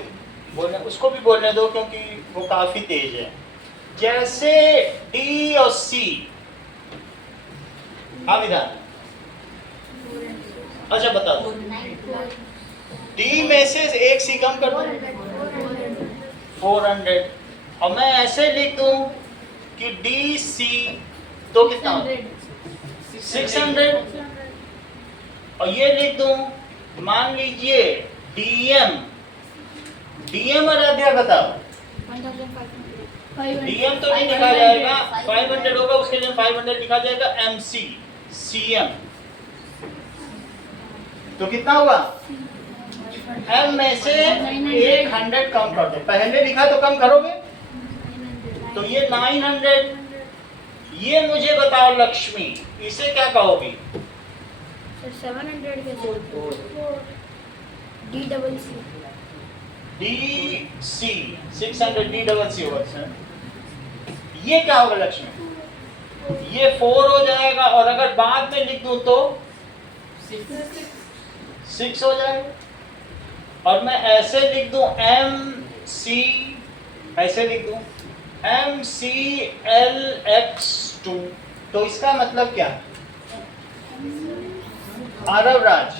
बोलने, उसको भी बोलने दो क्योंकि वो काफी तेज है। जैसे डी और सी, हाँ विधान, अच्छा बता दो। डी में से एक सी कम कर दो, 400। और मैं ऐसे लिख दूं कि डी सी तो कितना होता है? 600। और ये लिख दूं, मान लीजिए डीएम। डीएम आराध्या बताओ। डीएम तो नहीं लिखा जाएगा, 500 होगा, उसके लिए 500 लिखा जाएगा। एमसी, सीएम तो कितना हुआ? एम में से 100 कम कर दो। पहले लिखा तो कम करोगे, तो ये 900। ये मुझे बताओ लक्ष्मी, इसे क्या कहोगी? 700 के D C 600 D double C होगा। ये क्या होगा लक्ष्मी? ये 4 हो जाएगा, और अगर बाद में लिख दूं तो 6 हो जाएगा। और मैं ऐसे लिख दूं MC, ऐसे लिख दूं MCLX2, तो इसका मतलब क्या? आरव राज,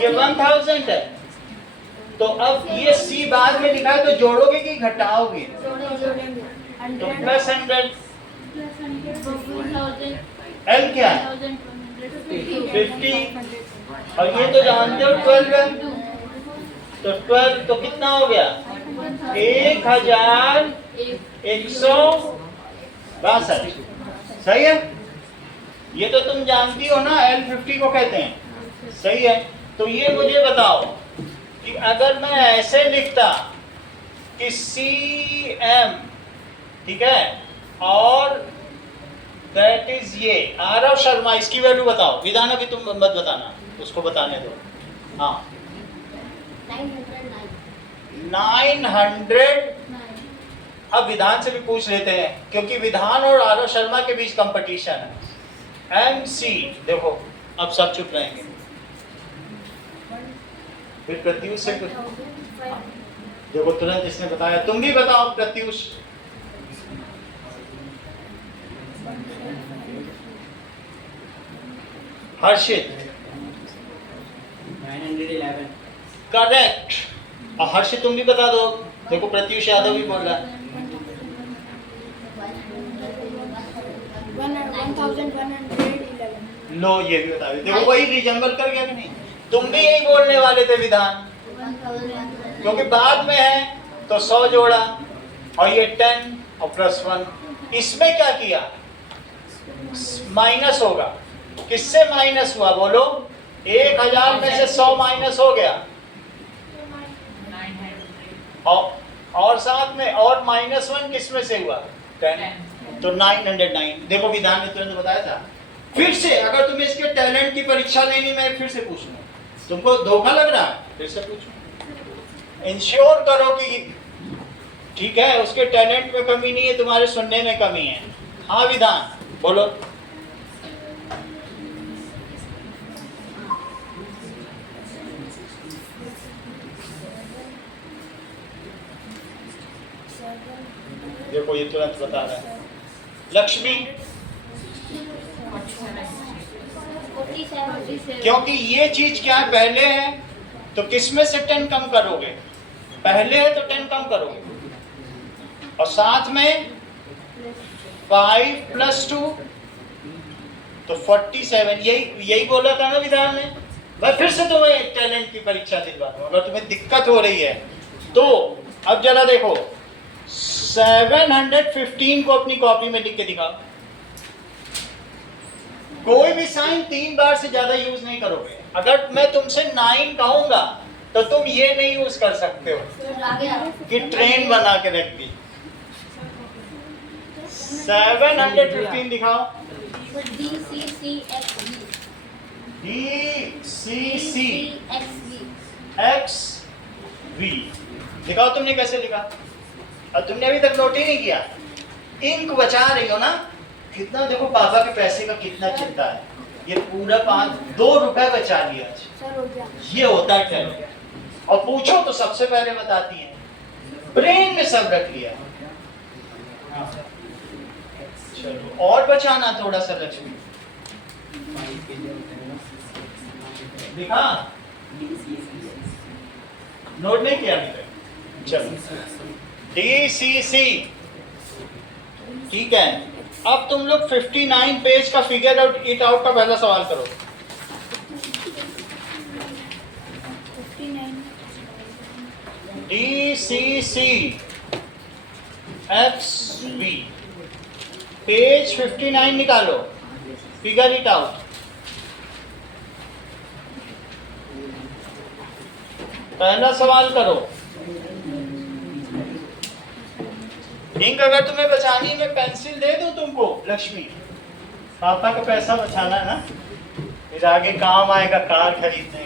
ये 1000 है। तो अब ये C बाद में लिखा है, तो जोड़ोगे कि घटाओगे? तो प्लस 100, L क्या है? 50, और ये तो जानते हो 12 है, तो 12 तो कितना हो गया? 1162। सही है? ये तो तुम जानती हो ना, L50 को कहते हैं। सही है। तो ये मुझे बताओ कि अगर मैं ऐसे लिखता कि CM, ठीक है, और दैट इज ये आरव शर्मा, इसकी वैल्यू बताओ। विधान अभी तुम मत बताना, उसको बताने दो। हाँ, 900। अब विधान से भी पूछ लेते हैं, क्योंकि विधान और आरव शर्मा के बीच कंपटीशन है। MC, देखो अब सब चुप रहेंगे, फिर प्रत्युष से कुछ देखो, तुरंत इसने बताया। तुम भी बताओ प्रत्युष। हर्षित 911। करेक्ट। और हर्षित तुम भी बता दो। देखो प्रत्युष यादव भी बोल रहा है। 1111। लो, ये भी बता दो। देखो वही रिजंबल कर गया कि नहीं? तुम भी यही बोलने वाले थे विधान, क्योंकि बाद में है तो 100 जोड़ा, और ये 10 और +1। इसमें क्या किया? माइनस होगा। किससे माइनस हुआ बोलो? 1000 में से 100 माइनस हो गया, और साथ में और -1 किस में से हुआ? 10, तो 909। देखो विधान ने तुरंत बताया था। फिर से अगर तुम्हें इसके टैलेंट की परीक्षा लेनी, मैं फिर से पूछूंगा। तुमको धोखा लग रहा है? फिर से पूछूं। इंश्योर करो कि ठीक है, उसके टैलेंट में कमी नहीं है, तुम्हारे सुनने में कमी है। हाँ विधान बोलो। देखो ये तुरंत बता रहा है। लक्ष्मी, क्योंकि ये चीज क्या है, पहले है तो किसमें से 10 कम करोगे? पहले है तो 10 कम करोगे, और साथ में 5 + 2 तो 47। यही बोला था ना विधान ने। मैं फिर से तुम्हें टैलेंट की परीक्षा दिलवा दूं, अगर तुम्हें दिक्कत हो रही है तो। अब जरा देखो, 715 को अपनी कॉपी में लिख के दिखाओ। कोई भी साइन 3 बार से ज्यादा यूज नहीं करोगे। अगर मैं तुमसे 9 कहूंगा तो तुम ये नहीं यूज कर सकते हो कि ट्रेन बना के रख दी। 715 दिखाओ। DCCXV दिखाओ, तुमने कैसे लिखा? और तुमने अभी तक नोट ही नहीं किया। इंक बचा रही हो ना? कितना देखो, पापा के पैसे का कितना चिंता है। ये पूरा 2 रुपए बचा लिया आज। ये होता है टैलेंट। और पूछो तो सबसे पहले बताती है, ब्रेन में सब रख लिया। चलो और बचाना थोड़ा सा लक्ष्मी। दिखा? नोट नहीं किया अभी तक? चलो DCC, ठीक है। अब तुम लोग 59 पेज का फिगर इट आउट का पहला सवाल करो। 59 DCC XV पेज 59 निकालो, फिगर इट आउट। पहला सवाल करो। इंक अगर तुम्हें बचानी है, मैं पेंसिल दे दूं तुमको लक्ष्मी? पापा का पैसा बचाना है ना, फिर आगे काम आएगा कार खरीदने।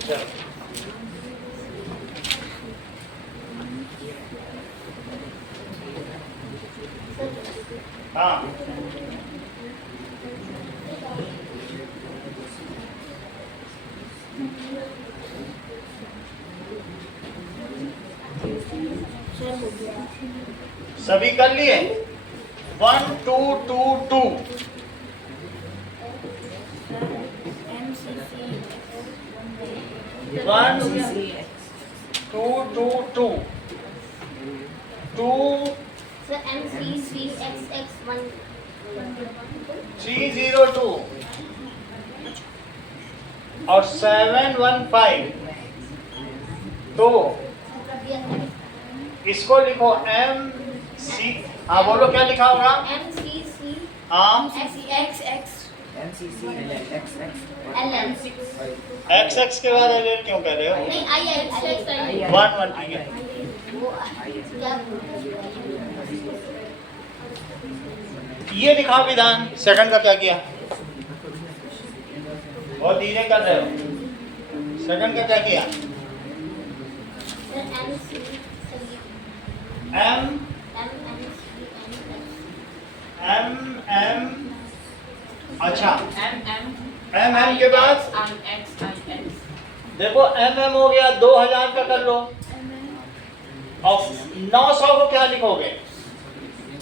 चलो हाँ सभी कर लिए 1 2 2 2 1 2 2 2 2 Sir, MCCXX1 302 और 715। तो इसको लिखो एम सी। हाँ बोलो क्या लिखा होगा? MCC हाँ XX LM एक्स एक्स के बाद एल क्यों कह रहे हो? नहीं I 1 1 ठीक है। वो क्या ये दिखाओ विधान। सेकंड का क्या किया? बहुत धीरे कर रहे हो। सेकंड का क्या किया? Sir, MC M M M अच्छा एम एम के बाद देखो एम एम हो गया। 2000 का कर लो और 900 को क्या लिखोगे?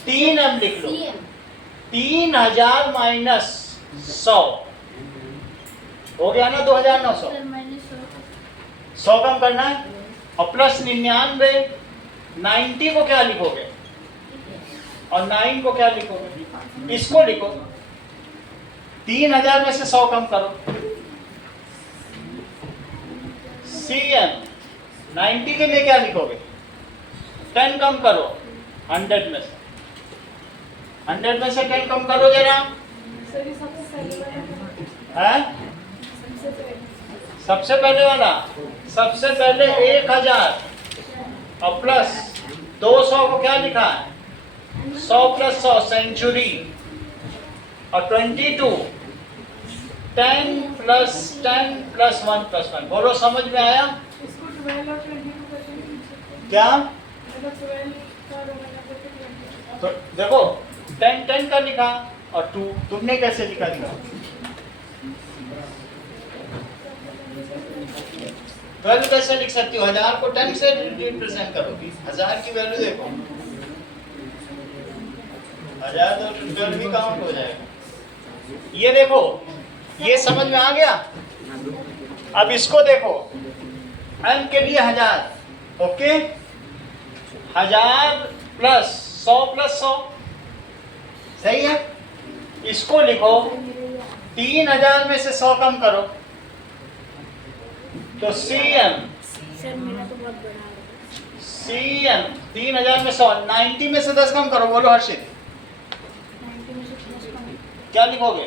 3m लिख लो। 3000 माइनस 100 हो गया ना 2900। सर मैंने 100 कम करना है और प्लस 99 90 को क्या लिखोगे? और 9 को क्या लिखोगे? इसको लिखो। 3000 में से 100 कम करो। CM 90 के लिए क्या लिखोगे? 10 कम करो 100 में से। 100 में से 10 कम करो जरा। सर ये सबसे पहले वाला है सबसे पहले वाला। सबसे पहले 1000 और प्लस 200 को क्या लिखा है? 100 प्लस 100 सेंचुरी। और 22 10 प्लस 10 प्लस 1 प्लस 1। बोलो समझ में आया? इसको 12 और 22 करके नहीं लिख सकते। क्या? मतलब 12 का रोमन करके तो देखो 10 10 का लिखा और 2 तुमने कैसे लिखा दिखा? 12 कैसे लिख सकती हो? 1000 को 10 से रिप्रेजेंट करोगी। 1000 की वैल्यू देखो। 1000 तो 12 भी काउंट हो जाएगा। ये देखो ये समझ में आ गया? अब इसको देखो m के लिए 1000 ओके 1000 प्लस 100 प्लस 100 सही है। इसको लिखो 3000 में से 100 कम करो तो CM सर मेरा तो बहुत बड़ा है। CM 3000 में 100 90 में से 10 कम करो। बोलो हर्षित 90 में से 10 कम क्या लिखोगे?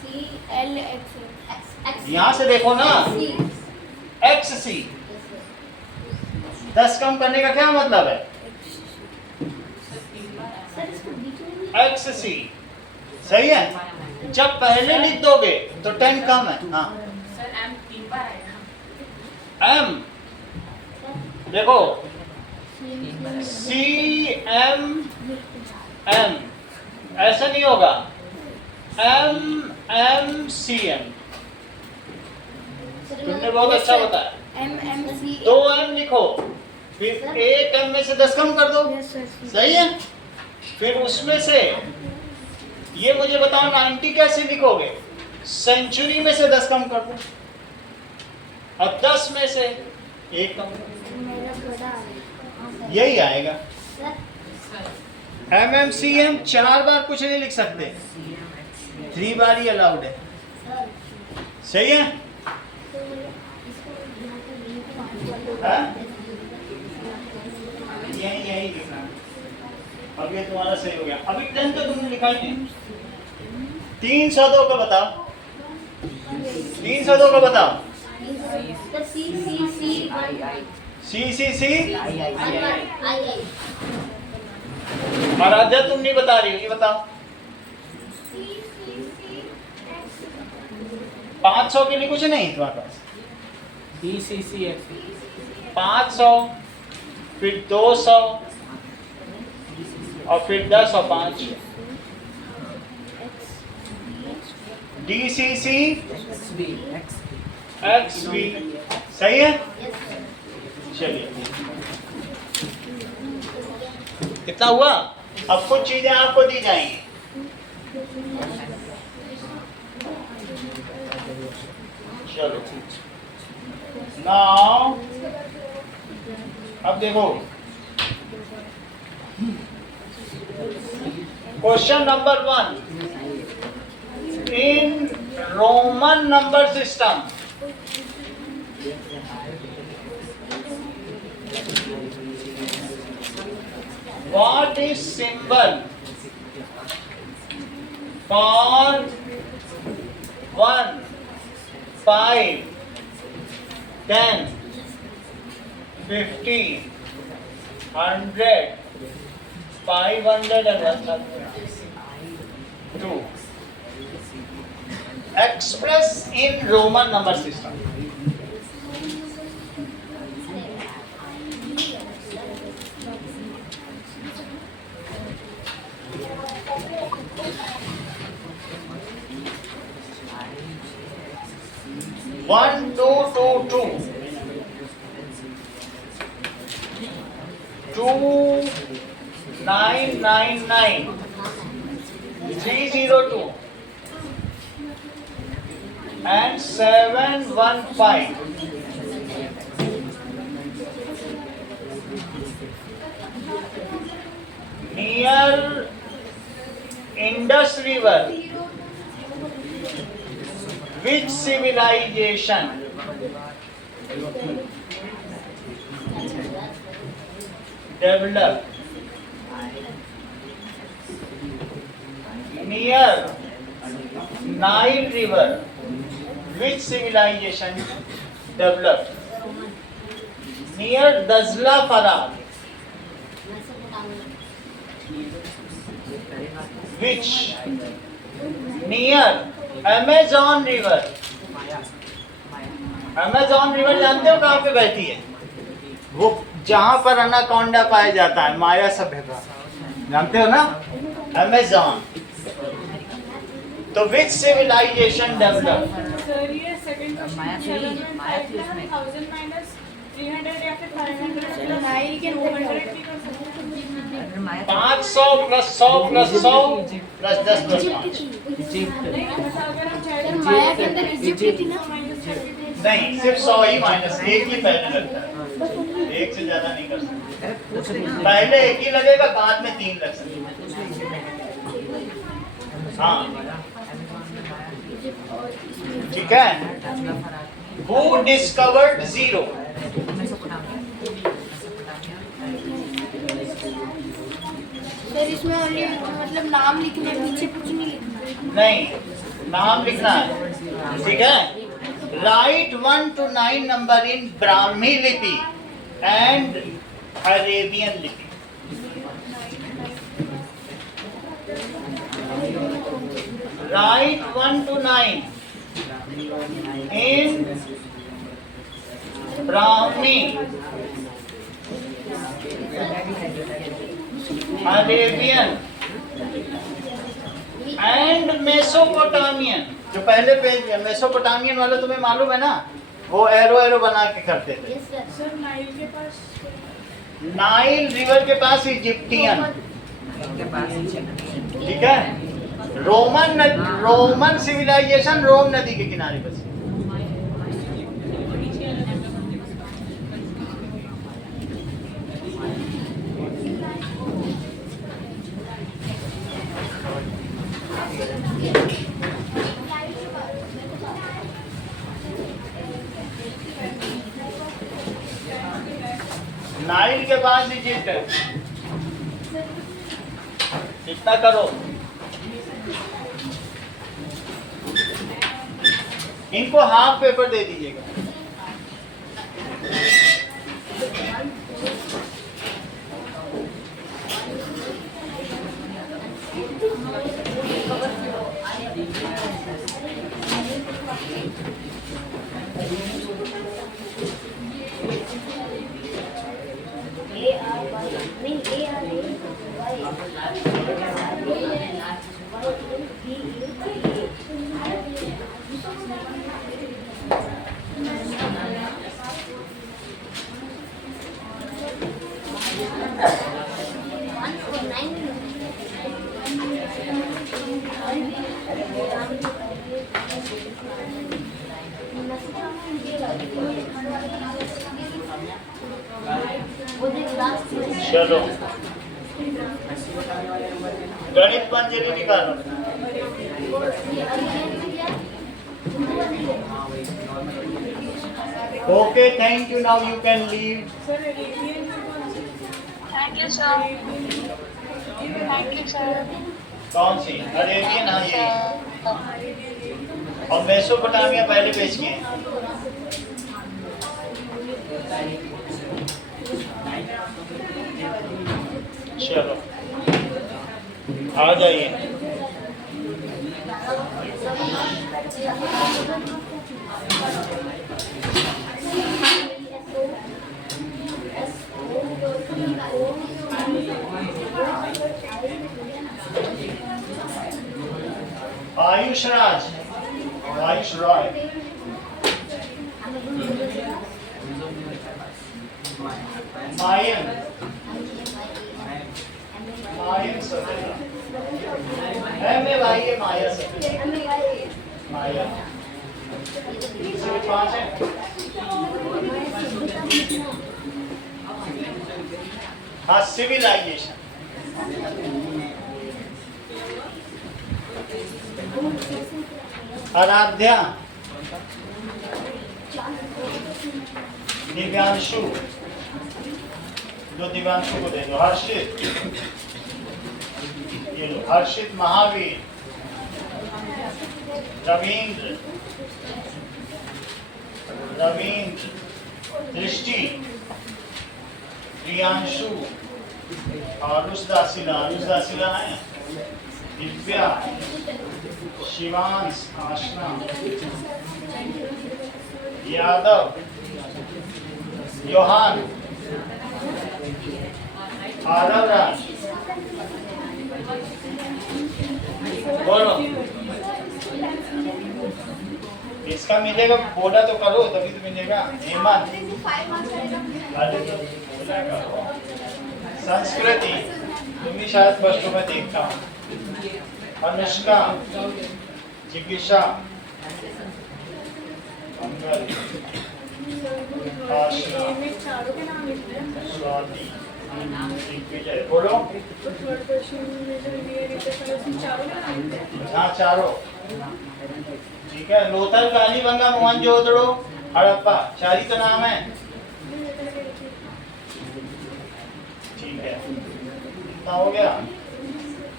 C L X यहाँ से देखो ना XC 10 कम करने का क्या मतलब है? सर इसको बीच में XC सही है। जब पहले लिख दोगे तो 10 कम है। हाँ M देखो CM M ऐसा नहीं होगा। MCM तुमने बहुत अच्छा बताया। MMC 2M लिखो फिर 1M में से 10 कम कर दो सही है। फिर उसमें से ये मुझे बताओ 90 कैसे लिखोगे? सेंचुरी में से 10 कम कर दो और 10 में से 1 कम कर दो। मेरा बड़ा है। यही आएगा। सर MMCM 4 बार कुछ नहीं लिख सकते। 3 बार ही अलाउड है। सर सही है? तो इसको यहाँ पे लिख हाँ? यही लिखना। अब ये तुम्हारा सही हो गया। अभी 10 तो तुमने लिखा ही नहीं। 302 का बताओ। 302 का बताओ। Sir C CCC I Aaradhya तुम नहीं बता रही हो। ये बताओ 500 के लिए कुछ नहीं तुम्हारे पास। DCCF 500 फिर 200 और फिर 10 और 5 DCC XV सही है। चलिए कितना हुआ। अब कुछ चीजें आपको दी जाएंगी। चलो नाउ अब देखो question number 1 in Roman number system what is symbol for 1 5 10 50 100 500 and 1000 2 express in Roman number system. One two two two 2999 302 and 715 near Indus River. Which civilization developed near Nile River? Which civilization developed near Dazla Farad? Which near Amazon River? Amazon River जानते हो कहाँ पे बहती है? वो जहाँ पर anaconda पाया जाता है, माया सभ्यता, जानते हो ना? Amazon. तो which civilization developed? सर ये सेकंड क्वेश्चन 1000 माइनस 300 या फिर 500 नाइल के 200 भी कर सकते हैं। 500 प्लस 100 प्लस 100 प्लस 10 प्लस 5 नहीं मतलब अगर हम चाहे तो माया के अंदर इजिप्ट थी ना। नहीं, सिर्फ 100 ही माइनस एक ही पहले लगता है, एक से ज्यादा नहीं कर सकते। पहले एक ही लगेगा, बाद में 3 लग सकते। हाँ ठीक है। Who discovered zero? सर इसमें ओनली मतलब नाम लिखना है, पीछे कुछ नहीं लिखना। नहीं, नाम लिखना है, ठीक है। Write 1 to 9 number in Brahmi लिपि and Arabian लिपि। Write 1 to 9 in Brahmi, Arabian and Mesopotamian। जो पहले पेज मेसोपोटामियन वाला तुम्हें मालूम है ना, वो एरो बना के करते थे। Yes sir. सर नाइल के पास नाइल रिवर के पास इजिप्टियन, ठीक है। रोमन सिविलाइजेशन रोम नदी के किनारे बस। नाइल के पास इजिप्ट है, इतना करो। इनको हाफ पेपर दे दीजिएगा। चलो गणित मंजरी निकालो। Okay, thank you, now you can leave. Sir, radian Thank you, sir. Thank you, sir. कौन सी? अरेबियन, हाँ यही। और मेसोपोटामिया पहले पेज की है। चलो आ जाइए। आयुष राज, आयुष रॉय, मायन, मायन सतेला, भाई ये माया सतेला, माया, सिर्फ 5 है। हाँ, सिविलाइजेशन, आराध्या, दिव्यांशु, दो दिव्यांशु को दे दो। हर्षित, ये लो, हर्षित महावीर, रवींद्र, रवींद्र, दृष्टि, प्रियांशु, आरुष दासिला, आरुष दासिला है, दिव्या, शिवांश, आशना, यादव, योहान, आरव राज, बोलो। इसका मिलेगा, बोला तो करो तभी तो मिलेगा। हेमंत, संस्कृति, तुम भी शायद फर्स्ट में देखता हूँ। अनुष्का, चिकित्सा, मंगल, आशा, में चारों के नाम लिखते हैं। स्वाति, दिग्विजय। बोलो। तो थर्ड क्वेश्चन में जो ये रिलेटेड है उसमें चारों के नाम लिखते हैं। हाँ, चारों। ठीक है। लोथल, कालीबंगा, मोहनजोदड़ो, हड़प्पा, चारी का नाम है। ठीक है, इतना हो गया।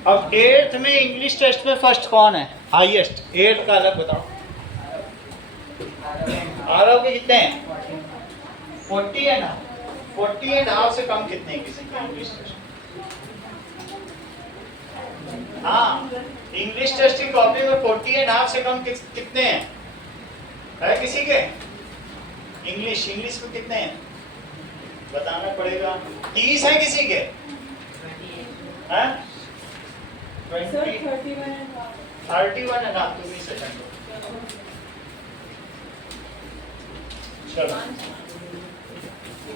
अब 8th में इंग्लिश टेस्ट में फर्स्ट कौन है? हाईएस्ट 8 का अलग बताओ। आरव के कितने हैं? 40 है ना? 40 एंड हाफ से कम कितने हैं किसी के इंग्लिश टेस्ट? हाँ, इंग्लिश टेस्ट की कॉपी में 40 एंड हाफ से कम कितने हैं? है किसी के? इंग्लिश में कितने हैं बताना पड़ेगा। 30 है किसी के? हैं? 20, 31 है ना? तुम ही सेकंड हो। चलो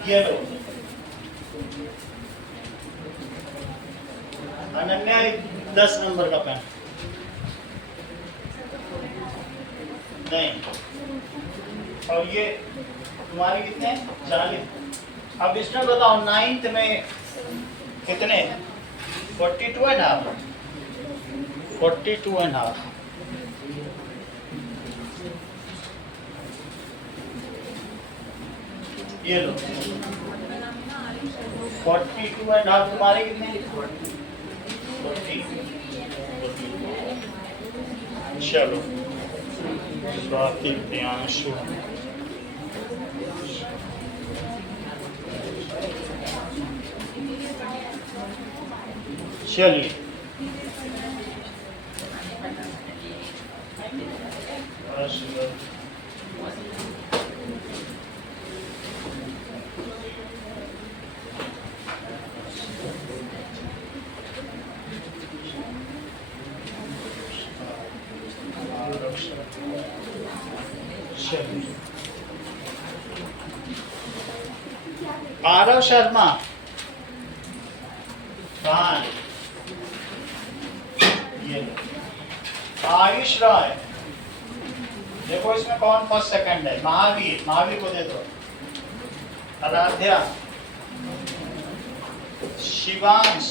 ये लो। अनन्या 10 नंबर का पेन नहीं। और ये तुम्हारे कितने? 40। अब इसमें बताओ 9th में कितने? 42 है ना? 42 एंड हाफ। ये लो 42 एंड हाफ। तुम्हारे कितने? 40। चलो स्वाति, प्रियांशु, चलिए चलिए आरव शर्मा, हाँ ये आयुष रॉय, देखो इसमें कौन फर्स्ट सेकंड है, महावीर, महावीर को दे दो। आराध्या, शिवांश,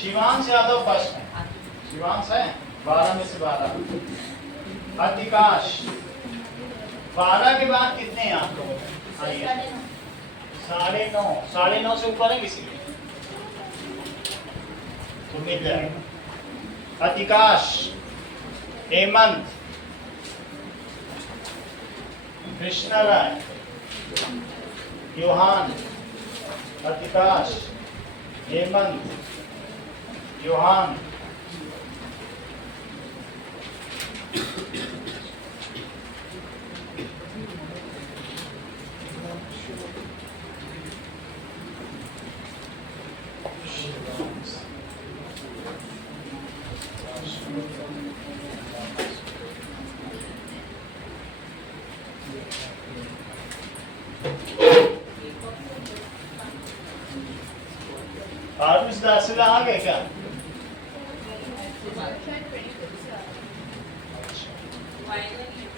शिवांश यादव फर्स्ट है, शिवांश है 12 में से 12। अतिकाश, 12 के बाद कितने हैं आप लोगों में? आइए 9.5, 9.5 से ऊपर है किसी में तो मिल जाएगा। अतिकाश, हेमंत, कृष्णा राय, योहान, अतिकाश, हेमंत, योहान, आरुष दासला आ गए क्या?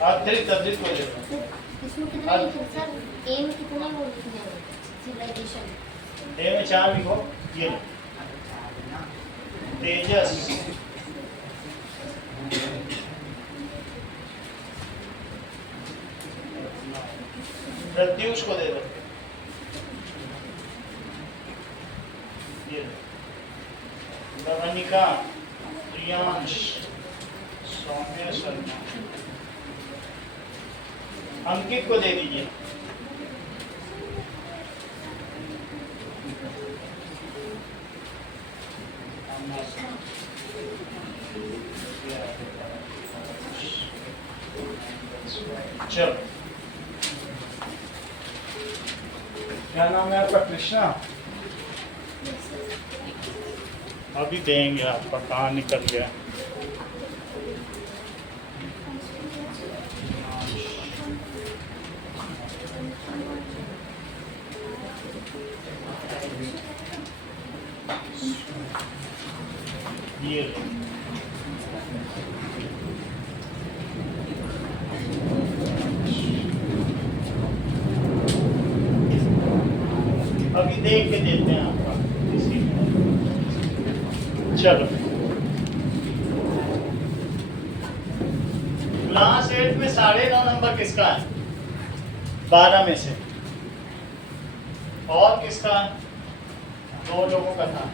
अतिरिक्त को दे दो। इसमें कितना लिखो सर? ए में कितने वो लिखने हैं? सिविलाइजेशन ए में 4 लिखो। ये लो। तेजस, प्रत्युष को दे दो। ये लो। नवनिका, प्रियांश, सौम्य शर्मा, अंकित को दे दीजिए। चलो, क्या नाम है आपका? कृष्णा। अभी देंगे आपका, कहाँ निकल गया? ये लो। अभी देख के देते हैं आपका इसी में। चलो, क्लास 8 में 9.5 नंबर किसका है? 12 में से। और किसका? 2 लोगों का था।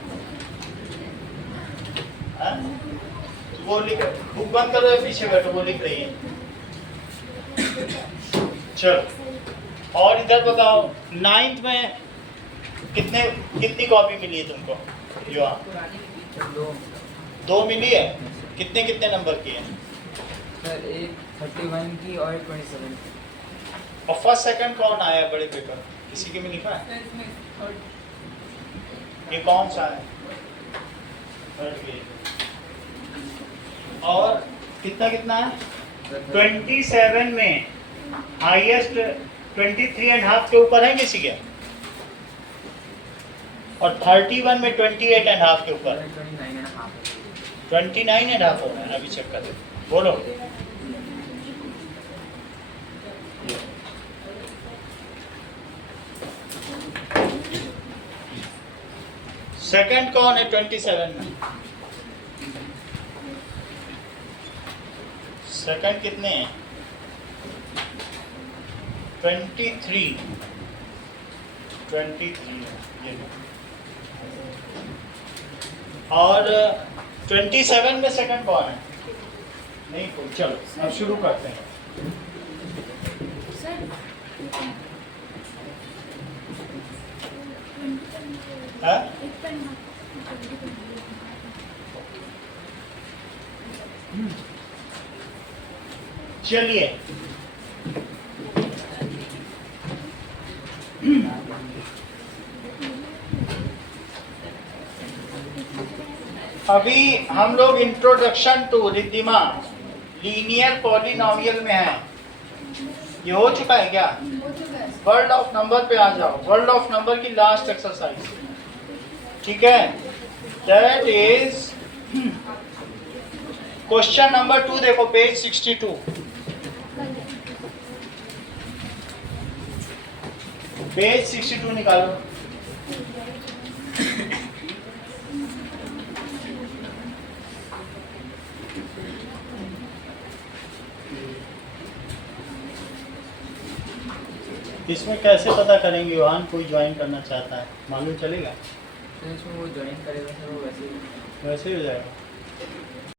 वो लिख, बुक बंद करो, पीछे बैठो, वो लिख रही है। चलो, और इधर बताओ 9th में कितनी कॉपी मिली है तुमको? दो मिली है। कितने कितने नंबर की है? सर एक 31 की और 27। और फर्स्ट सेकंड कौन आया बड़े पेपर? किसी के में लिखा है? ये कौन सा है? थर्ड के। और कितना कितना है? 27 में हाईएस्ट 23.5 के ऊपर है किसी के? और 31 में 28.5 के ऊपर? 29.5 हो रहा है। अभी चेक कर दो, बोलो। सेकंड कौन है 27 में? सेकंड कितने हैं? 23 है। और 27 में सेकंड कौन है? नहीं कोई। चलो अब शुरू करते हैं। हाँ? चलिए, अभी हम लोग introduction to Riddhima linear polynomial में हैं। ये हो चुका है क्या? वर्ल्ड ऑफ नंबर पे आ जाओ, वर्ल्ड ऑफ नंबर की लास्ट एक्सरसाइज, ठीक है? दैट इज क्वेश्चन नंबर 2, देखो पेज 62, पेज 62 निकालो। इसमें कैसे पता करेंगे योहान कोई ज्वाइन करना चाहता है, मालूम चलेगा? तो इसमें वो ज्वाइन करेगा सर, वो वैसे ही वैसे ही हो जाएगा।